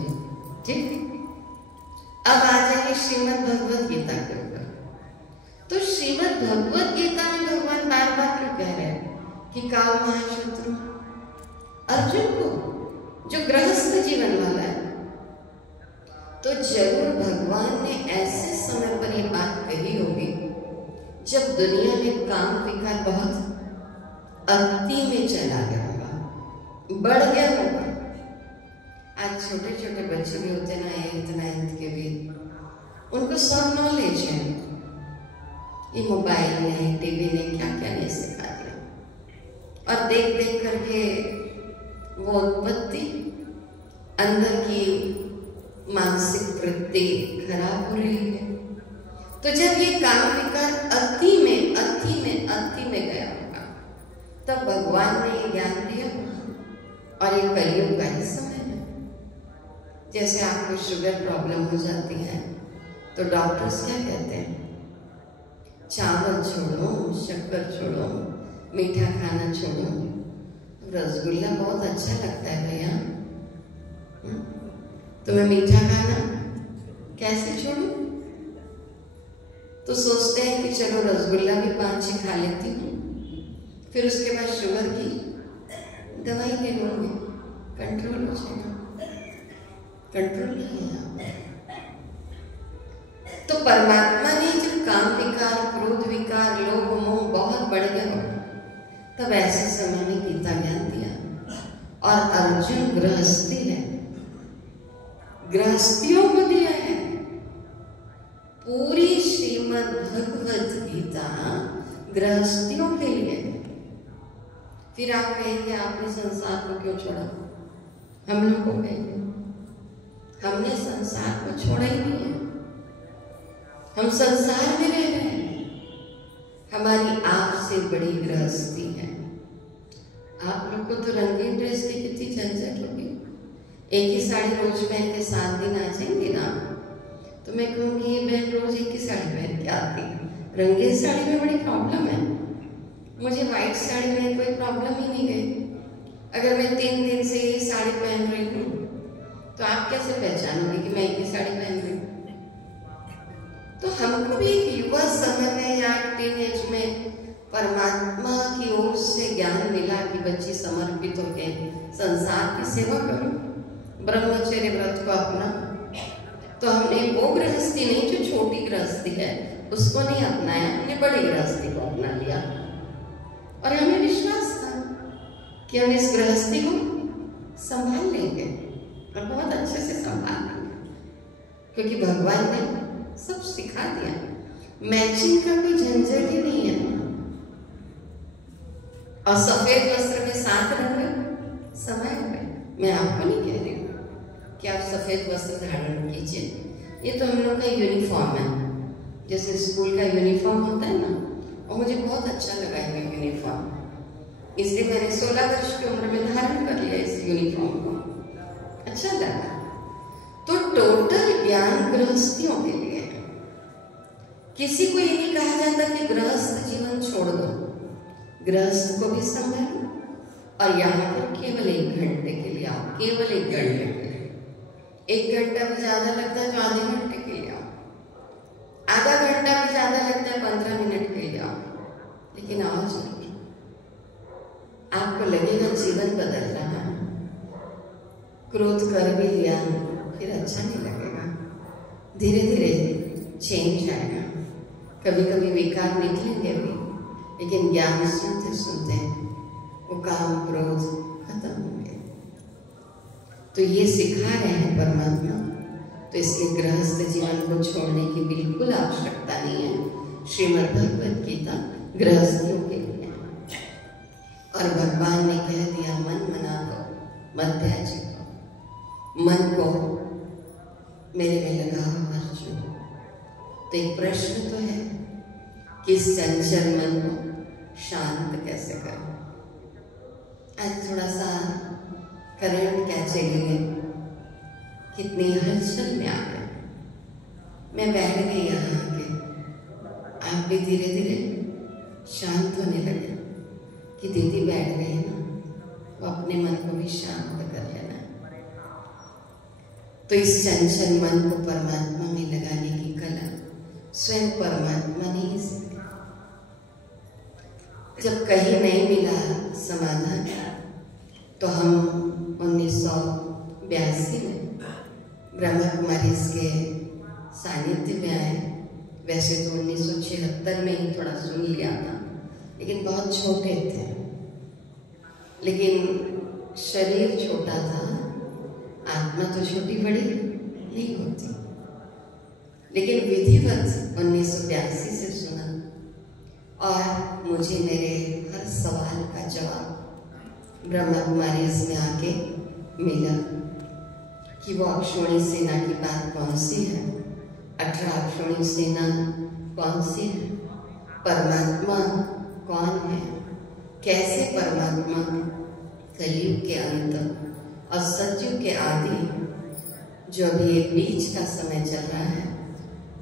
ठीक। अब आ जाइए श्रीमद् भगवद गीता के ऊपर। तो श्रीमद् भगवद गीता में भगवान बार बार क्यों कह रहे हैं कि काल महाशत्रु अर्जुन को, जो गृहस्थ जीवन वाला है? तो जरूर भगवान ने ऐसे समय पर ये बात कही होगी जब दुनिया में काम विकार बहुत अति में चला गया होगा, बढ़ गया होगा। आज छोटे छोटे बच्चे भी होते ना, 8th 9th के भी, उनको सब नॉलेज है। ये मोबाइल ने, टीवी ने क्या क्या नहीं सिखा दिया। और देख देख करके वो उत्पत्ति, अंदर की मानसिक वृत्ति खराब हो रही है। तो जब ये काम विकार अति में गया होगा तब भगवान ने ये ज्ञान दिया। और ये कलयुग का ही समय है। जैसे आपको शुगर प्रॉब्लम हो जाती है तो डॉक्टर्स क्या कहते हैं? चावल छोड़ो, शक्कर छोड़ो, मीठा खाना छोड़ो, रसगुल्ला बहुत अच्छा लगता है भैया। तुम्हें मीठा खाना कैसे छोड़ू? तो सोचते हैं कि चलो रसगुल्ला भी 5-6 खा लेती हूँ, फिर उसके बाद शुगर की दवाई ले लूँगी, कंट्रोल हो जाएगा। कंट्रोल नहीं है। तो परमात्मा ने जब काम विकार, क्रोध विकार, लोभ मोह बहुत बढ़ गया, तब ऐसे समय में गीता ज्ञान दिया। और अर्जुन गृहस्थी है, गृहस्थियों को दिया है। पूरी श्रीमद् भगवत गीता गृहस्थियों के लिए। फिर आप कहेंगे आपने संसार को क्यों छोड़ा? हम लोग को कहेंगे हमने संसार को छोड़ा ही नहीं है, हम संसार में रह रहे हैं। हमारी आपसे बड़ी गृहस्थी है। आप लोग को तो रंगीन ड्रेस की कितनी झंझट होगी। एक ही साड़ी रोज पहन के 7 दिन आ जाएंगे ना, तो मैं कहूँगी ये बहन रोज एक ही साड़ी पहन के आती है। रंगीन साड़ी में बड़ी प्रॉब्लम है। मुझे व्हाइट साड़ी में कोई प्रॉब्लम ही नहीं गई। अगर मैं 3 दिन से ये साड़ी पहन रही हूँ तो आप कैसे पहचानोगे कि मैं एक ही साड़ी पहन रही हूँ? तो हमको भी एक युवा समय में या टीनेज में परमात्मा की ओर से ज्ञान मिला कि बच्ची समर्पित होकर संसार की सेवा करो, ब्रह्मचर्य व्रत को अपना। तो हमने वो गृहस्थी नहीं जो छोटी गृहस्थी है उसको नहीं अपनाया, हमने बड़ी गृहस्थी को अपना लिया। और हमें विश्वास था कि हम इस गृहस्थी को संभाल लेंगे और बहुत अच्छे से संभाल लेंगे, क्योंकि भगवान ने सब सिखा दिया। मैचिंग का कोई झंझट ही नहीं है। और सफेद वस्त्र में 7 रंग समय है। मैं आपको नहीं कह रही हूँ कि आप सफेद वस्त्र धारण कीजिए, ये तो हम लोग का यूनिफॉर्म है, जैसे स्कूल का यूनिफॉर्म होता है ना। और मुझे बहुत अच्छा लगा ये यूनिफॉर्म, इसलिए मैंने 16 वर्ष की उम्र में धारण कर लिया इस यूनिफॉर्म को, अच्छा लगा। तो टोटल ज्ञान गृहस्थियों के लिए। किसी को ये नहीं कहा जाता कि गृहस्थ जीवन छोड़ दो, गृहस्थ को भी संभालो। और यहाँ पर केवल 1 घंटे के लिए आओ, केवल 1 घंटे के लिए। 1 घंटा भी ज्यादा लगता है तो आधे घंटे के लिए आओ, आधा घंटा भी ज्यादा लगता है 15 मिनट के लिए आओ, लेकिन आओ जरूर। आपको लगेगा जीवन बदल रहा है। क्रोध कर भी लिया फिर अच्छा नहीं लगेगा, धीरे धीरे चेंज आएगा। कभी कभी विकार निकलेंगे भी, लेकिन ज्ञान सुनते सुनते वो काम क्रोध खत्म होंगे। तो ये सिखा रहे हैं परमात्मा। तो इसलिए गृहस्थ जीवन को छोड़ने की बिल्कुल आवश्यकता नहीं है। श्रीमद् भगवत गीता गृहस्थियों के लिए। और भगवान ने कह दिया मन मना दो, मत त्याजी दो, मन को मेरे में लगाओ अर्जुन। तो एक प्रश्न तो है कि इस चंचल मन को शांत कैसे करें। आज थोड़ा सा करंट क्या चलिए, कितनी हलचल में आ गए। मैं बैठ गई यहाँ आके, आप भी धीरे धीरे शांत होने लगे कि दीदी बैठ गई ना, वो अपने मन को भी शांत कर लेना। तो इस चंचल मन को परमात्मा में लगाने की कला स्वयं परमात्मा ने ही सिखाई। जब कहीं नहीं मिला समाधान, तो हम 1982 में ब्रह्मा कुमारी के सानिध्य में आए। वैसे तो 1976 में ही थोड़ा सुन लिया था, लेकिन बहुत छोटे थे। लेकिन शरीर छोटा था, आत्मा तो छोटी बड़ी नहीं होती। लेकिन विधिवत 1982 से सुना, और मुझे मेरे हर सवाल का जवाब ब्रह्मा कुमारी में आके मिला कि वो अक्षोणी सेना की बात कौन सी है, 18 अक्षोणी सेना कौन सी है, परमात्मा कौन है, कैसे परमात्मा कलयुग के अंत और सतयुग के आदि, जो अभी एक बीच का समय चल रहा है,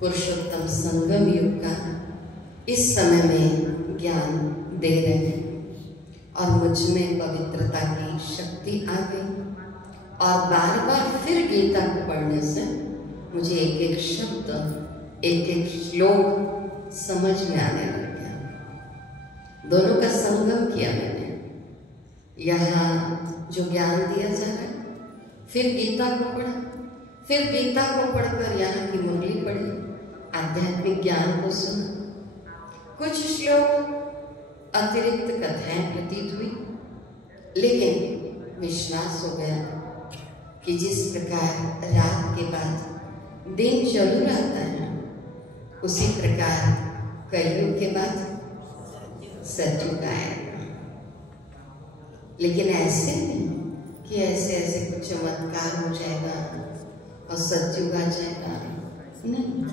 पुरुषोत्तम संगम युग का, इस समय में ज्ञान दे रहे हैं। और मुझ में पवित्रता की शक्ति आ गई। और बार बार फिर गीता को पढ़ने से मुझे एक एक शब्द, एक एक श्लोक समझ में आने लग गया। दोनों का संगम किया मैंने। यहाँ जो ज्ञान दिया जा रहा है, फिर गीता को पढ़ा, फिर गीता को पढ़कर यहाँ की मुरली पढ़ी, आध्यात्मिक ज्ञान को सुना। कुछ श्लोक अतिरिक्त कथाएं प्रतीत हुई, लेकिन विश्वास हो गया कि जिस प्रकार रात के बाद दिन जरूर आता है, उसी प्रकार कलयुग के बाद सतयुग आएगा। लेकिन ऐसे नहीं कि ऐसे ऐसे कुछ चमत्कार हो जाएगा और सतयुग आ जाएगा। नहीं,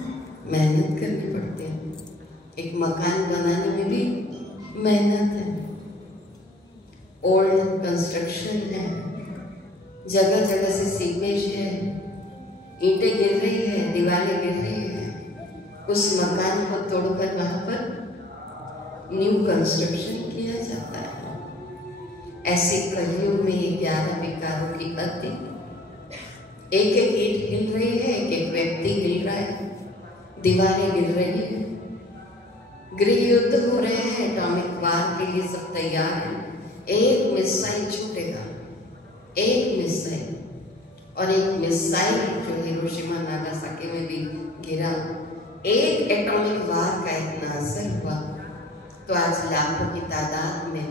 मेहनत करनी पड़ती है। एक मकान बनाने में भी मेहनत है। ओल्ड कंस्ट्रक्शन है, जगह जगह से सीमेज है, ईंटें गिर रही है, दीवारें गिर रही है। उस मकान को तोड़कर वहां पर न्यू कंस्ट्रक्शन किया जाता है। ऐसे कलयुग में 11 विकारों की अति, एक एक ईंट हिल रही है, एक एक व्यक्ति हिल रहा है, दीवारें गिर रही है, गृह युद्ध हो रहे हैं, एटॉमिक वार के लिए सब तैयार है। एक मिसाइल छूटेगा, एक मिसाइल, और एक मिसाइल जो हिरोशिमा नागासाकी में भी गिरा, एक एटॉमिक वार का इतना असर हुआ तो आज लाखों की तादाद में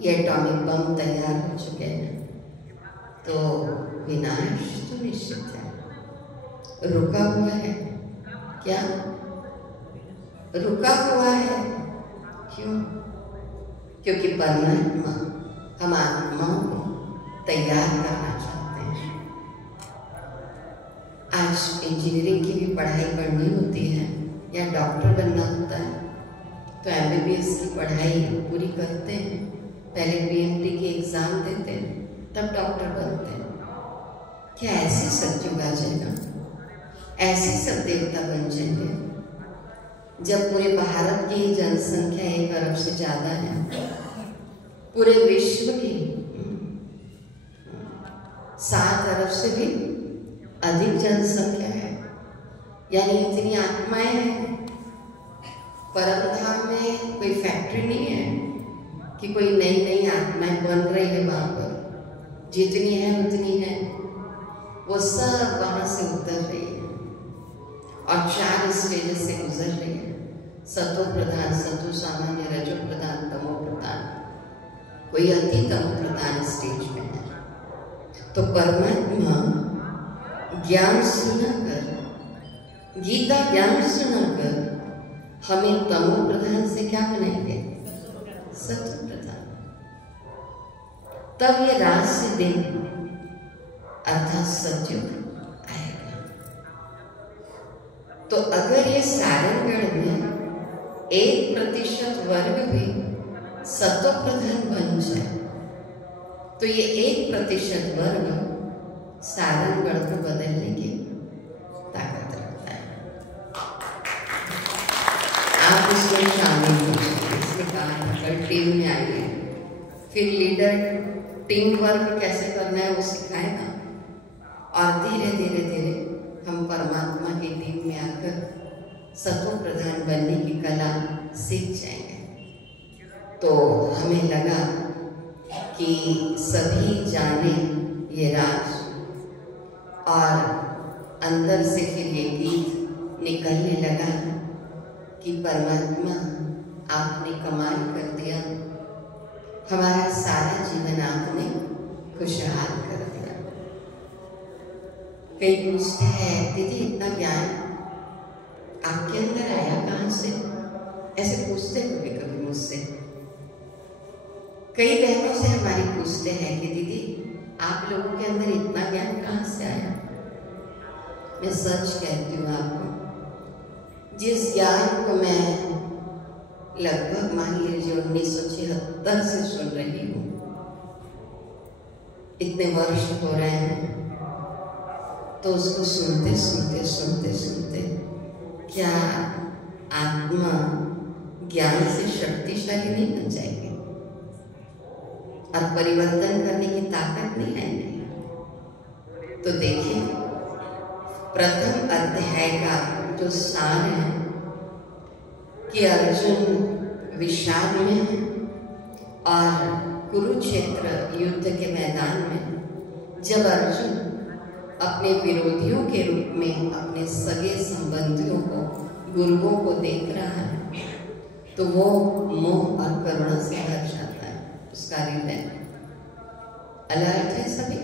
ये एटॉमिक बम तैयार हो चुके हैं। तो विनाश तो निश्चित है, रुका हुआ है। क्या रुका हुआ है? क्यों? क्योंकि परमात्मा हम आत्माओं को तैयार करना चाहते हैं। आज इंजीनियरिंग की भी पढ़ाई पढ़नी होती है या डॉक्टर बनना होता है, तो MBBS की पढ़ाई पूरी करते हैं, पहले PMD की एग्जाम देते हैं, तब डॉक्टर बनते हैं। क्या ऐसे सतयुग आ जाएगा? ऐसे सब देवता बन जाएंगे जब पूरे भारत की जनसंख्या 1 अरब से ज्यादा है, पूरे विश्व की 7 अरब से भी अधिक जनसंख्या है, यानी इतनी आत्माएं हैं। परमधाम में कोई फैक्ट्री नहीं है कि कोई नई नई आत्माएं बन रही है वहां पर। जितनी है उतनी है, वो सब वहां से उतर रही है और 4 स्टेज से गुजर रही है। सतो प्रधान, सतो सामान्य, रजो प्रधान, तमो प्रधान, कोई अति तमो प्रधान स्टेज में है। तो परमात्मा ज्ञान सुनाकर, गीता ज्ञान सुनाकर हमें तमो प्रधान से क्या बनाएंगे? सतो प्रधान। तब ये रात से दिन अर्थात सतयुग आएगा। तो अगर ये सारंगढ़ में 1% वर्ग भी सतो प्रधान बन जाए, तो ये 1% वर्ग सारंगढ़ को बदलने की ताकत रखता है। आप इसमें शामिल हो जाए। इसलिए कहा कल टीम में आइए, फिर लीडर टीम वर्क कैसे करना है वो सिखाएगा, और धीरे धीरे धीरे हम परमात्मा की टीम में आकर सतो प्रधान बनने की कला सीख जाएंगे। तो हमें लगा कि सभी जाने ये राज, और अंदर से फिर ये गीत निकलने लगा कि परमात्मा आपने कमाल कर दिया, हमारा सारा जीवन आपने खुशहाल कर दिया। कई पूछते हैं, दीदी इतना ज्ञान आपके अंदर आया कहाँ से? ऐसे पूछते कभी कभी मुझसे। कई बहनों से हमारी पूछते हैं कि दीदी आप लोगों के अंदर इतना ज्ञान कहाँ से आया? मैं सच कहती हूँ आपको, जिस ज्ञान को मैं लगभग मान लीजिए 1976 से सुन रही हूँ, इतने वर्ष हो रहे हैं, तो उसको सुनते सुनते सुनते सुनते क्या आत्मा ज्ञान से शक्तिशाली नहीं बन जाएगी? और परिवर्तन करने की ताकत नहीं है नहीं। तो देखिए प्रथम अध्याय का जो सार है कि अर्जुन विषाद में है और कुरुक्षेत्र युद्ध के मैदान में जब अर्जुन अपने विरोधियों के रूप में अपने सगे संबंधियों को, गुरुओं को देख रहा है तो वो मोह और करुणा से भर जाता है। उसका हृदय अलर्ट है। सभी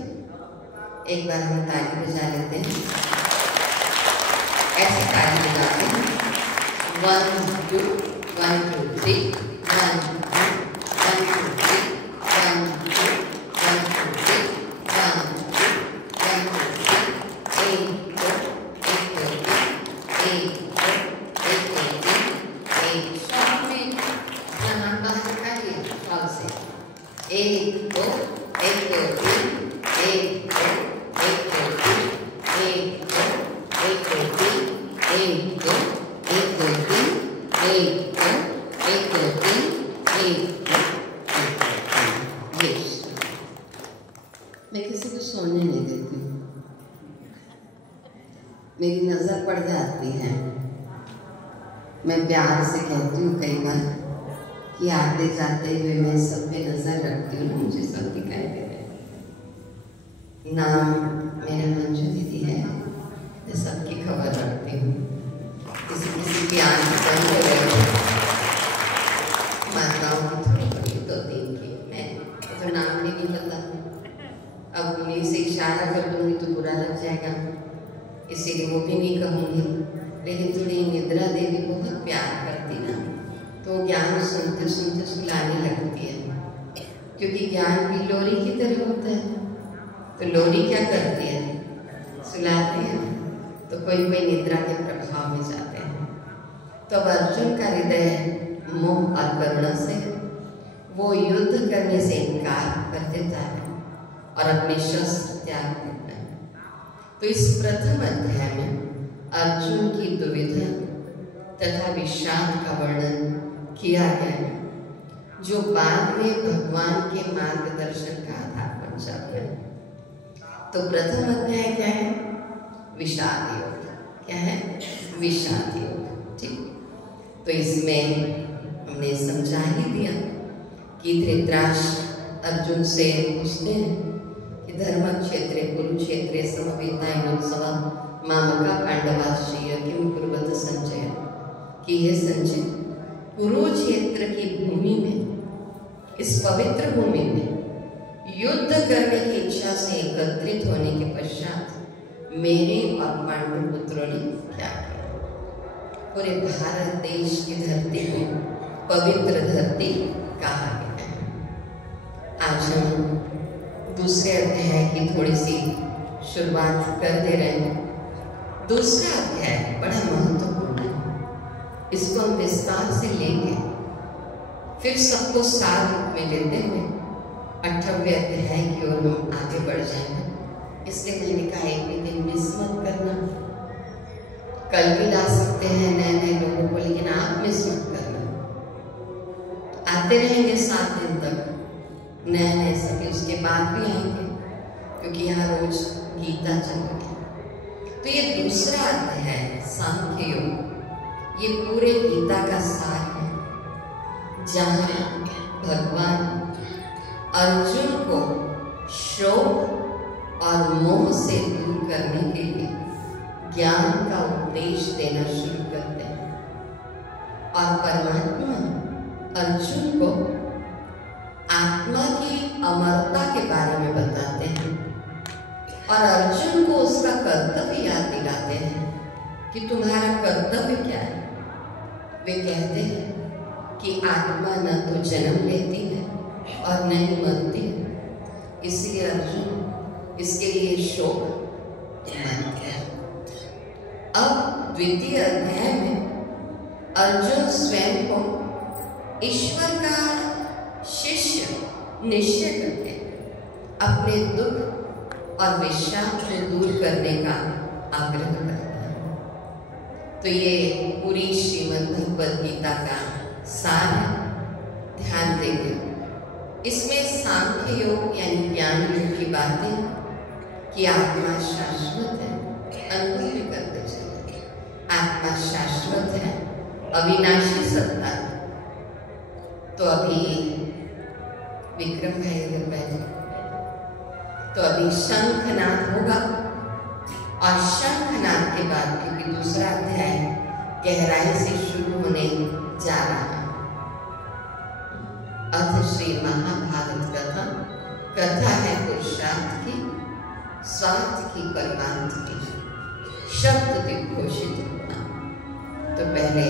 एक बार हम ताली बजा लेते हैं, ऐसे ताली बजाते हैं 1 2 1 2 3 1 2 1 2 3 1 2 1 2 3 1 2 1 2 3 1 2 1 2 3 1 2 1 2 3 1 शॉट में यहाँ बाहर काटिए शॉट से 1 2 1 2 3 1 2 1 2 3 1 2 1 2 3 1 2 1 2 3 1 2 1 2 3 1 2 1 2 मैं किसी को सोने नहीं देती हूँ, मेरी नजर पड़ जाती है। मैं प्यार से कहती हूँ कई बार कि आते जाते हुए मैं सब पे नजर रखती हूँ, मुझे सब दिखाई दे रहे हैं। नाम मेरा मंजू दीदी है, मैं सबकी खबर रखती हूँ। किसी की आंख बंद हो गई, माताओं की थोड़ी बड़ी 2-3 की, मैं तो नाम भी नहीं पता। अब उन्हीं से इशारा कर दूंगी तो बुरा लग जाएगा, इसीलिए वो भी नहीं कहूँगी। लेकिन थोड़ी निद्रा देवी बहुत प्यार करती ना, तो ज्ञान सुनते सुनते सुलाने लगती है, क्योंकि ज्ञान भी लोरी की तरह होता है। तो लोरी क्या करती है, सुलाती है, तो कोई कोई निद्रा के प्रभाव में जाते हैं। तो अब अर्जुन का हृदय मोह और करुणा से वो युद्ध करने से इनकार कर देता है और अपने शस्त्र त्याग देता है। तो इस प्रथम अध्याय में अर्जुन की दुविधा तथा विषाद का वर्णन किया गया है, जो बाद में भगवान के मार्गदर्शन का आधार बन जाता है। तो प्रथम अध्याय क्या है, विषाद योग। क्या है, विषाद योग। ठीक, तो इसमें हमने समझा ही दिया कि धृतराष्ट्र अर्जुन से पूछते हैं कि धर्म क्षेत्रे कुरुक्षेत्रे समवेतायुत्सव मामका पांडवाश्चर्य किम कुर्वत संजय, कि हे संजय कुरुक्षेत्र की भूमि में, इस पवित्र भूमि में युद्ध करने की इच्छा से एकत्रित होने के पश्चात मेरे और पांडु पुत्रों ने क्या किया। पूरे भारत देश की धरती को पवित्र धरती कहा गया है। आज हम दूसरे अध्याय की थोड़ी सी शुरुआत कर दे रहे हैं। दूसरा अध्याय बड़ा महत्वपूर्ण है, इसको हम विस्तार से लेंगे, फिर सबको सार रूप में लेते हुए 8वें अध्याय की ओर हम आगे बढ़ जाएंगे। इसलिए मैंने कहा एक भी दिन मिस मत करना। कल भी ला सकते हैं नए नए लोगों को, लेकिन आप मिस मत करना। आते रहेंगे 7 दिन तक नए नए सभी, उसके बाद भी आएंगे, क्योंकि यहाँ रोज गीता चल रही है। तो ये दूसरा अध्याय है सांख्य योग, ये पूरे गीता का सार है, जहाँ भगवान अर्जुन को शोक और मोह से दूर करने के लिए ज्ञान का उपदेश देना शुरू करते हैं। और परमात्मा अर्जुन को आत्मा की अमरता के बारे में बताते हैं और अर्जुन को उसका कर्तव्य याद दिलाते हैं कि तुम्हारा कर्तव्य क्या है। वे कहते हैं कि आत्मा न तो जन्म लेती है और न ही मरती है, इसलिए अर्जुन इसके लिए शोक मानते हैं। अब द्वितीय अध्याय में अर्जुन स्वयं को ईश्वर का शिष्य निश्चय करके अपने दुख और विषाद को दूर करने का आग्रह करता है। तो ये पूरी श्रीमद् भगवद गीता का सार है। ध्यान देंगे इसमें सांख्य योग यानी ज्ञान योग की बातें कि आत्मा शाश्वत है, अनुभव भी करते चले। आत्मा शाश्वत है, अविनाशी सत्ता। तो अभी विक्रम भाई अगर पहले तो अभी शंखनाद होगा और शंखनाद के बाद क्योंकि दूसरा अध्याय गहराई से शुरू होने जा रहा है। अथ श्री महाभारत कथा है पुरुषार्थ की, स्वार्थ की, परमार्थ की, शब्द विघोषित होना। तो पहले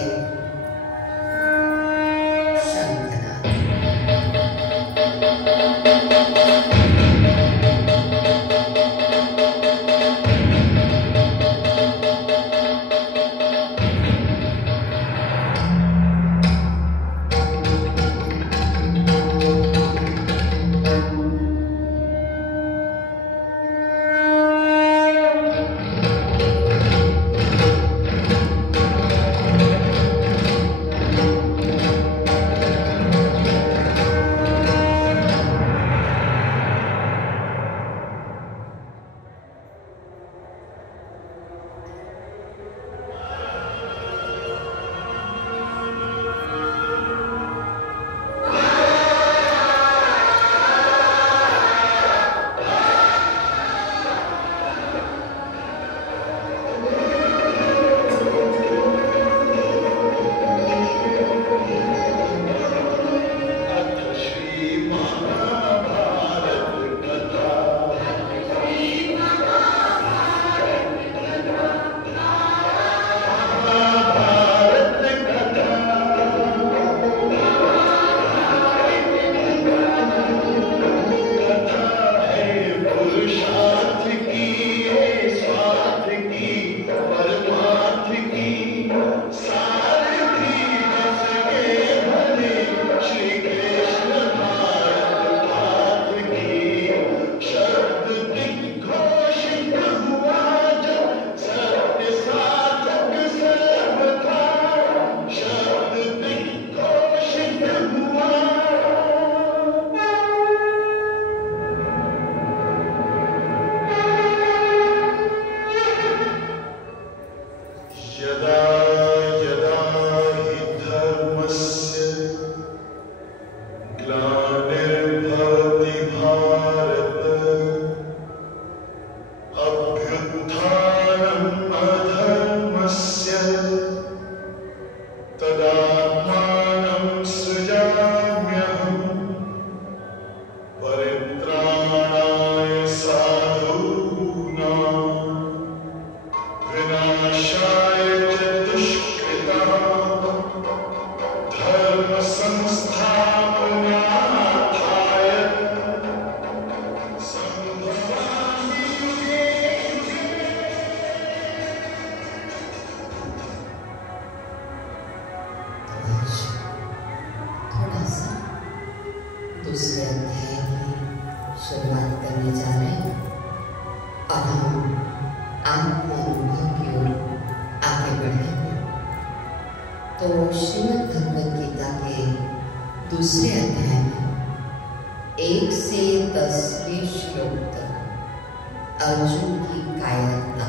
दूसरे अध्याय में 1 से 10वें श्लोक तक अर्जुन की कायरता,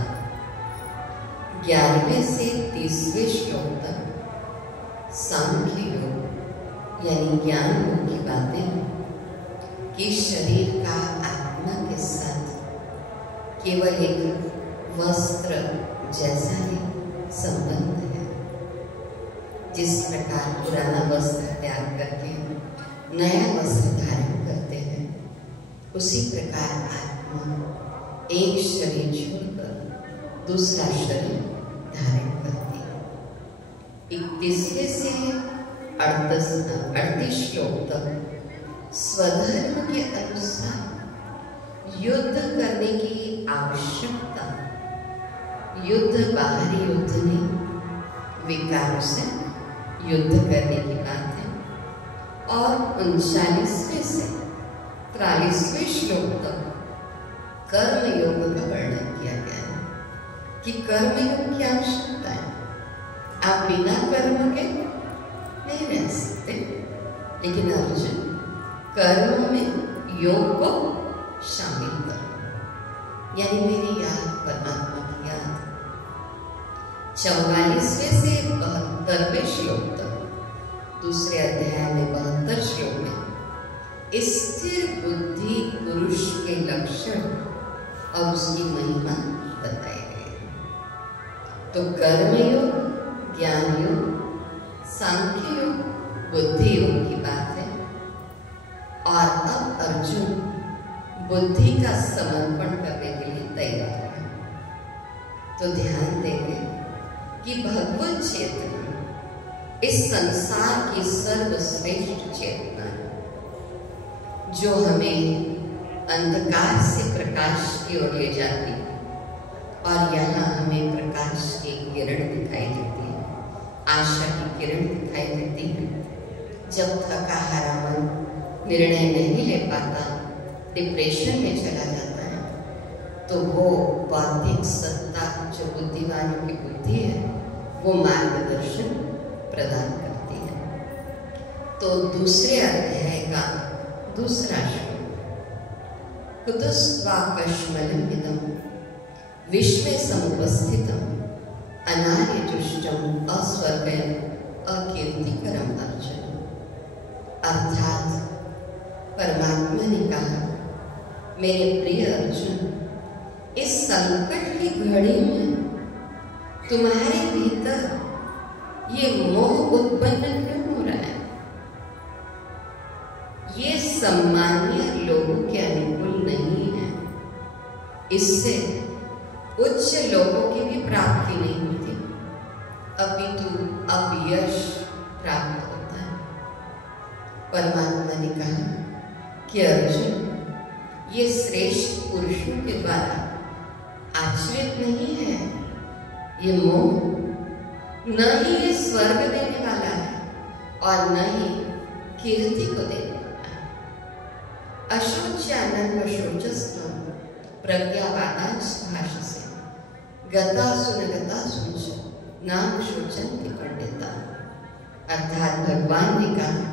11वें से 30वें श्लोक तक सांख्य योग यानी ज्ञान योग की बातें कि शरीर का आत्मा के साथ केवल एक वस्त्र जैसा ही संबंध है। जिस प्रकार पुराना वस्त्र त्याग करके नया वस्त्र धारण करते हैं, उसी प्रकार आत्मा एक शरीर छोड़कर दूसरा शरीर धारण करती है। 31वें से 38 श्लोक तक स्वधर्म के अनुसार युद्ध करने की आवश्यकता, युद्ध बाहरी युद्ध नहीं, विकारों से युद्ध करने की बात है। और 39वें से 43वें श्लोक तक कर्म योग का वर्णन किया गया है कि कर्म योग की आवश्यकता है। आप बिना कर्म के नहीं रह सकते। लेकिन अर्जुन, कर्म में योग को शामिल करो, यानी मेरी याद, परमात्मा की याद। 44वें से 72वें श्लोक तक, दूसरे अध्याय में 72 श्लोक में स्थिर बुद्धि पुरुष के लक्षण और उसकी महिमा बताई गई। तो कर्मयोग, ज्ञान योग, सांख्य योग, बुद्धि योग की बात है। और अब अर्जुन बुद्धि का समर्पण करने के लिए तैयार है। तो ध्यान देंगे कि भगवत चेतना इस संसार की सर्वश्रेष्ठ चेतना है, जो हमें अंधकार से प्रकाश की ओर ले जाती है। और यहाँ हमें प्रकाश की किरण दिखाई देती है, आशा की किरण दिखाई देती है। जब थका हारा मन निर्णय नहीं ले पाता, डिप्रेशन में चला जाता है, तो वो बौद्धिक सत्ता जो बुद्धिमानों की बुद्धि है, वो मार्गदर्शन प्रदान करती है। तो दूसरे अध्याय का दूसरा श्लोक, कुतस्त्वाकश्मलं इदं विश्वे समुपस्थितम् अनार्यजुष्टम् अस्वर्गयम् अकीर्तिकरम् अर्जुन। अर्थात परमात्मा ने कहा, मेरे प्रिय अर्जुन, इस संकट की घड़ी में तुम्हारे भीतर ये मोह उत्पन्न क्यों हो रहा है? ये सामान्य लोगों के अनुकूल नहीं है। इससे उच्च लोगों की भी प्राप्ति नहीं होती, अपितु अपयश प्राप्त होता है। परमात्मा ने कहा कि अर्जुन, ये श्रेष्ठ पुरुषों के द्वारा आश्रित नहीं है। ये मोह न ही ये स्वर्ग देने वाला है और न ही कीर्ति को देने वाला है। अशोच्यानंद शोचस्तम प्रज्ञावादांश भाषसे गतासु न गतासुंच नाम शोचन्ति पंडिता। अर्थात भगवान ने कहा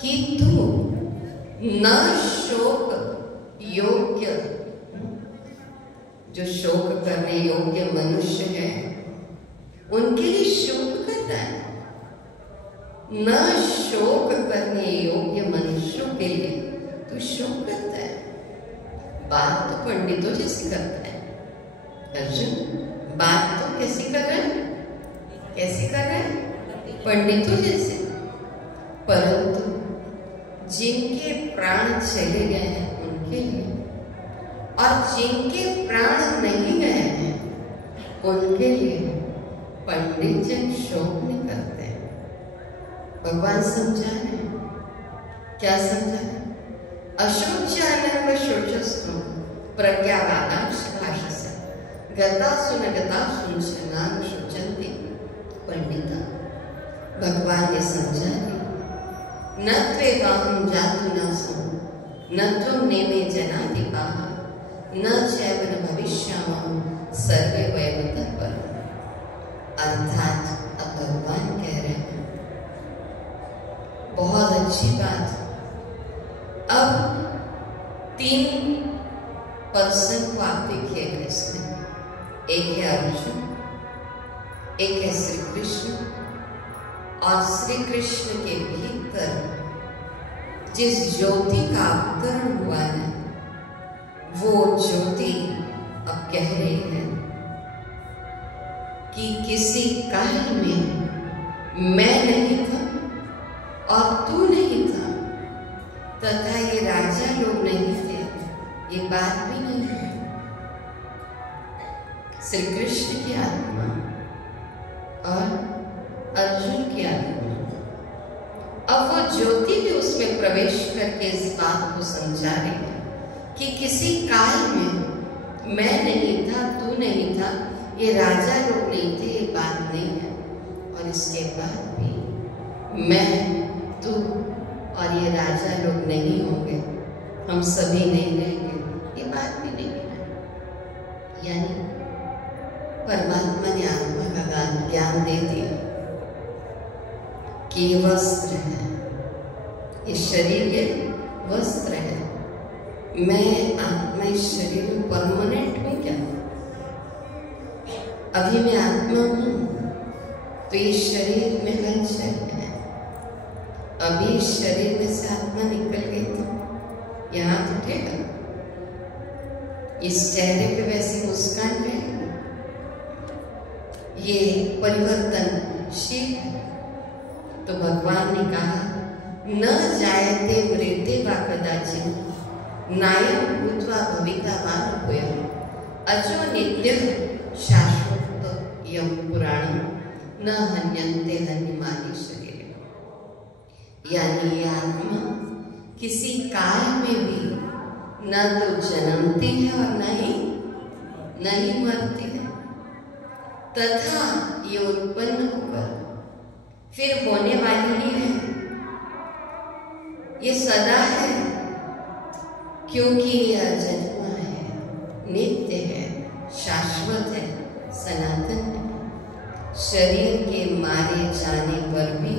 कि तू न शोक योग्य, जो शोक करने योग्य मनुष्य है उनके लिए शोक करता है, न शोक करने योग्य मनुष्यों के लिए तू शोक करता है। बात तो पंडितों जैसी करता है अर्जुन, बात तो कैसी कर रहा है? कैसी कर रहा है? पंडितों जैसे। परंतु जिनके प्राण चले गए हैं उनके लिए, और जिनके प्राण नहीं गए हैं उनके लिए पंडित जन शोक नहीं करते हैं। भगवान समझा रहे हैं, क्या समझा रहे? अशोच्यानंद शोचस्तु प्रज्ञावादांश भाषसे गतासु न गतासुंच नाम शोचन्ति पंडिता। भगवान ने समझा कि न त्वेवाहं जातुनासं न त्वं नेमे जनाधिपाः न चैव न भविष्यामः सर्वे वयमतः परम्। अर्थात अब भगवान कह रहे हैं, बहुत अच्छी बात। अब 3% को आप देखिएगा इसमें, एक है अर्जुन, एक है श्री कृष्ण, और श्री कृष्ण के भीतर जिस ज्योति का अवतरण हुआ है वो ज्योति अब कह रही है कि किसी काल में मैं नहीं था और तू नहीं था, तथा ये राजा लोग नहीं थे, ये बात भी नहीं है। श्री कृष्ण की आत्मा और अर्जुन की आत्मा, अब वो ज्योति भी उसमें प्रवेश करके इस बात को समझा रही है कि किसी काल में मैं नहीं था, तू नहीं था, ये राजा लोग नहीं थे, ये बात नहीं है। और इसके बाद भी मैं, तू और ये राजा लोग नहीं होंगे, हम सभी नहीं रहेंगे, ये बात भी नहीं है। यानी परमात्मा ने आत्मा का ज्ञान दे दिया कि ये वस्त्र है, ये शरीर ये वस्त्र है। मैं आत्मा इस शरीर में परमानेंट हूँ क्या? अभी मैं आत्मा हूँ तो ये शरीर में हलचल है। अभी इस शरीर में से आत्मा निकल गई तो यहाँ उठेगा, इस चेहरे पे वैसी मुस्कान रहेगी। ये परिवर्तनशील है। तो भगवान ने कहा न जायते मृते वा कदाचित् नायं भूत्वा भविता वा न भूयः अजो नित्यः शाश्वत यं पुराणं न हन्यन्ते हन्यमाने शरीरे। यानी ये आत्मा किसी काल में भी न तो जन्मती है और न ही मरती है, तथा ये उत्पन्न होकर फिर होने वाली ही है। ये सदा है क्योंकि ये अजन्मा है, नित्य है, शाश्वत है, सनातन है। शरीर के मारे जाने पर भी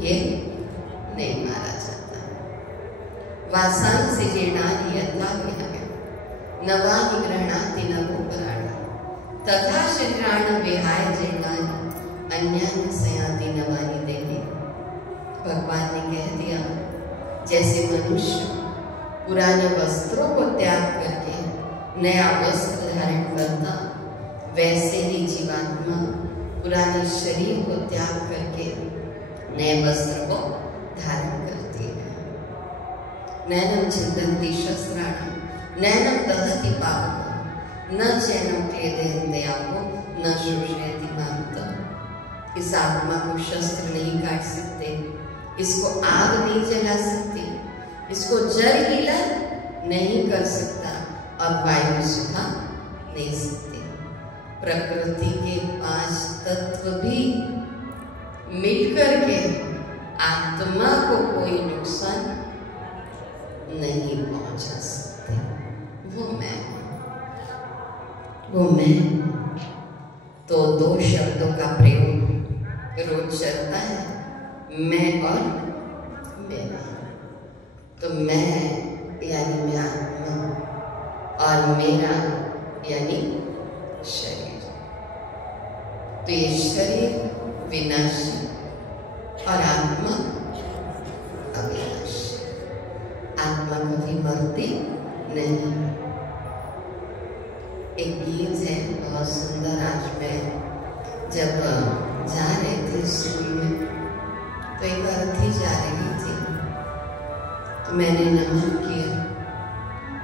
ये नहीं मारा जाता। वासांसि जीर्णानि यथा विहाय नवानि गृह्णाति नवोपराणि तथा शरीराणि विहाय जीर्णानि अन्यानि संयाति नवानि देहि। भगवान ने कह दिया जैसे मनुष्य पुराने वस्त्रों को त्याग करके नया वस्त्र धारण करता, वैसे ही जीवात्मा पुराने शरीर को त्याग करके नए वस्त्र को धारण करती है। नैनम छिन्दन्ति शस्त्राणि नैनम दहति पावकः न चैनम क्लेदयन्ते आपो न शोषयति मारुतः। इस आत्मा को शस्त्र नहीं काट सकते, इसको आग नहीं जला सकती, इसको जल गीला नहीं कर सकता और वायु सुखा नहीं सकती। प्रकृति के 5 तत्व भी मिट करके आत्मा को कोई नुकसान नहीं पहुंचा सकते। वो मैं तो 2 शब्दों का प्रयोग रोज चलता है, मैं और मेरा। तो मैं यानी मैं आत्मा और मेरा यानी शरीर। तो ये शरीर विनाशी और आत्मा अविनाशी। आत्मा कभी मरती नहीं। एक गीत है बहुत सुंदर। आज मैं जब जा रही थी स्कूल में तो एक अर्थी जा रही थी तो मैंने नमन किया।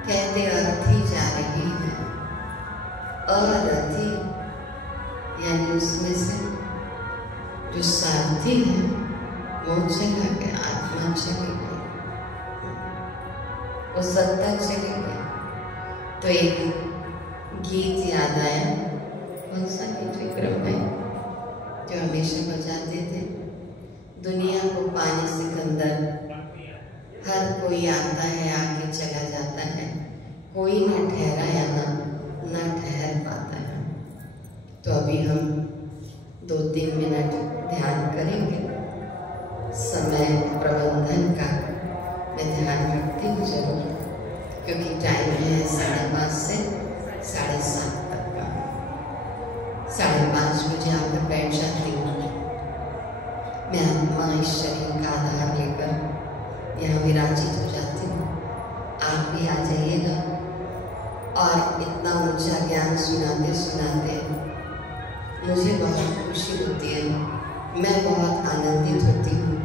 कहते अर्थी जा रही है, अरथी यानी उसमें से जो सारथी है वो चला गया, आत्मा चली गई, वो सत्ता चली गई। तो एक गीत याद आया। कौन सा गीत विक्रम भाई जो हमेशा बजाते थे? दुनिया को पानी सिकंदर, हर कोई आता है आके चला जाता है, कोई ना ठहरा यहाँ ना ठहर पाता है। तो अभी हम 2-3 मिनट ध्यान करेंगे। समय प्रबंधन का मैं ध्यान रखती हूँ जरूर, क्योंकि टाइम है 5:30 से 7:30 तक का। 5:30 बजे आकर बैठ जाती हूँ। मैं आत्मा इस शरीर का आधार लेकर यहाँ विराजित हो जाती हूँ। आप भी आ जाइएगा। और इतना ऊंचा ज्ञान सुनाते सुनाते मुझे बहुत खुशी होती है, मैं बहुत आनंदित होती हूँ।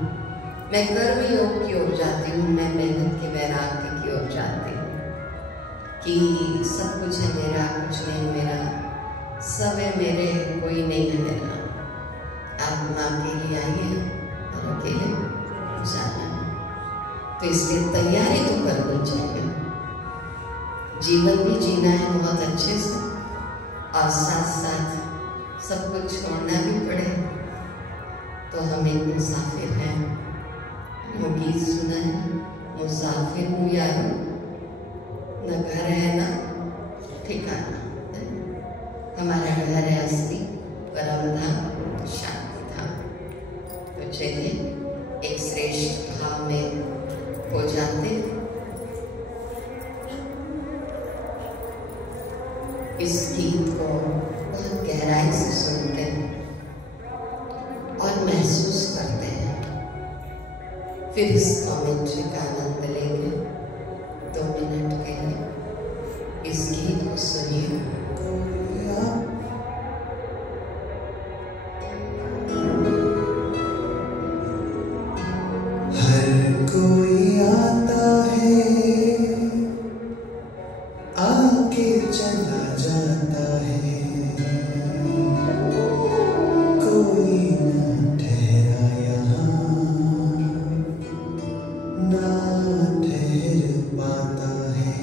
मैं कर्म योग की ओर जाती हूँ, मैं मेहनत के वैराग्य की ओर जाती हूँ कि सब कुछ है मेरा, कुछ नहीं मेरा, सब है मेरे, कोई नहीं है मेरा। आत्मा अकेली आई है और अकेले जाना है। तो इसलिए तैयारी तो करनी चाहिए। जीवन भी जीना है बहुत अच्छे से और साथ साथ सब कुछ छोड़ना भी पड़े। तो हम एक मुसाफिर हैं। वो गीत सुना है, मुसाफिर हूँ यारो, न घर है ना ठिकाना। हमारा घर है असली परम धाम, शांति धाम। तो चलिए एक श्रेष्ठ भाव में जानते हैं, इस गीत को बहुत गहराई से सुनते हैं और महसूस करते हैं, फिर इस कमेंट्री का आनंद लेंगे। 2 मिनट के लिए इस गीत को सुनिए। कोई आता है आके चला जाता है, कोई न ठहरा यहाँ ना ठहर पाता है।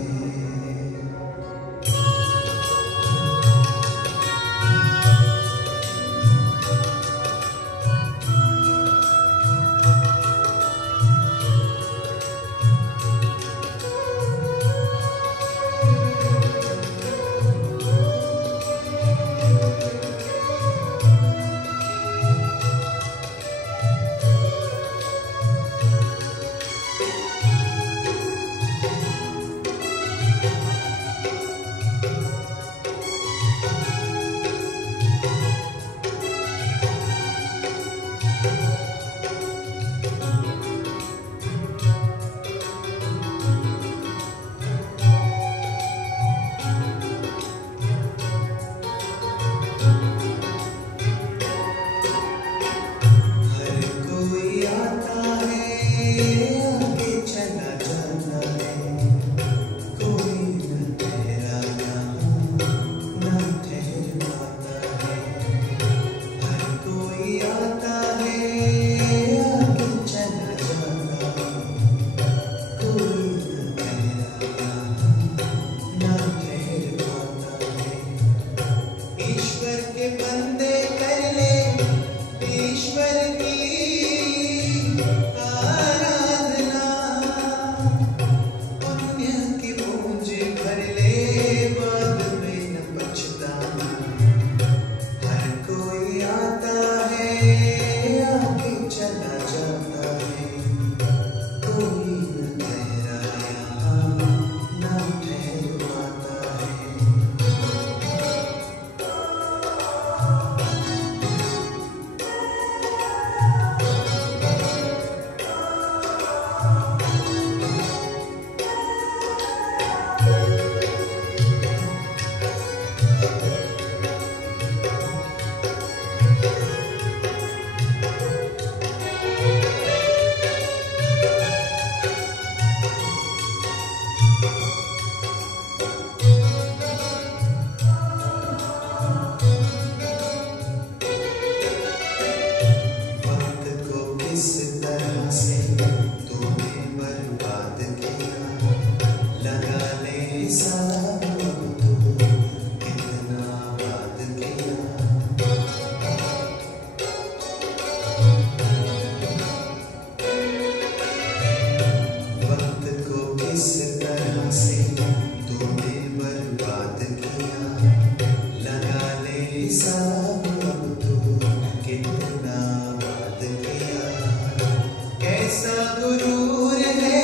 गुरूर है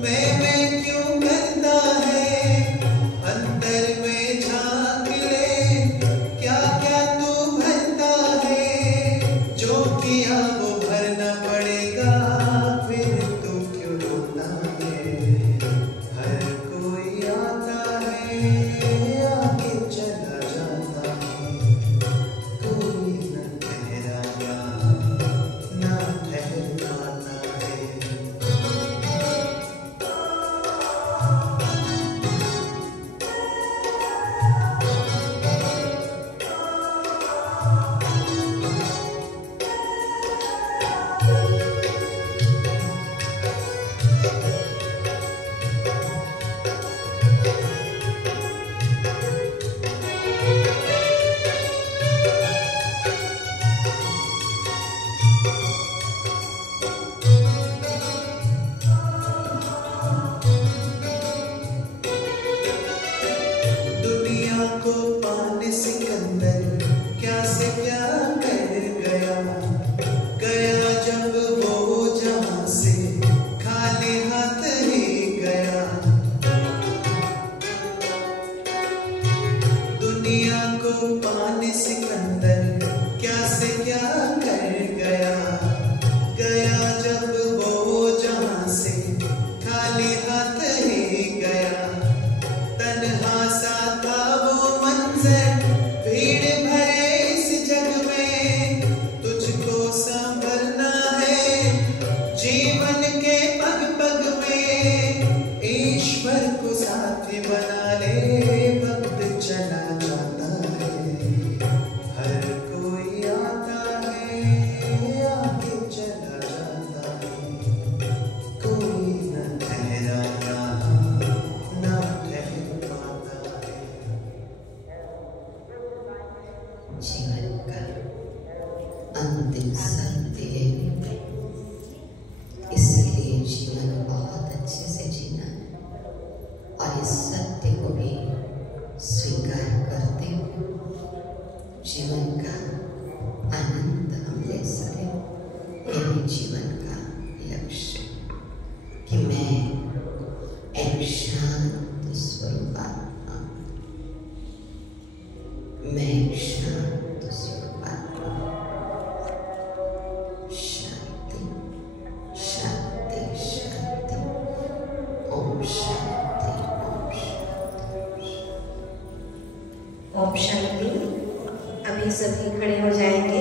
मैं क्यों करता है तूफान सिकंदर क्या से क्या कर गया, गया जब वो जहां से खाली हाथ ही गया। तन्हा सा था वो मंजर भीड़ भरे इस जग में, तुझको संभलना है जीवन के पग पग में। ईश्वर को साथी बना ले, वक्त चला जाता है, हर कोई आता है आगे चला जाता है। कोई न ठहरा यहाँ न ठहर पाता है। जीवन का अंतिम सत्य है, इसलिए जीवन बहुत अच्छे से जीना है और इस सत्य को भी स्वीकार करते हुए जीवन का आनंद हम ले सके। यही जीवन का लक्ष्य कि मैं एक शांत स्वरूप आत्मा, मैं एक शांत स्वरूप आत्मा। शांति शांति शांति, ओम शांति ओम शांति। ओम शांति। अभी सभी खड़े हो जाएंगे।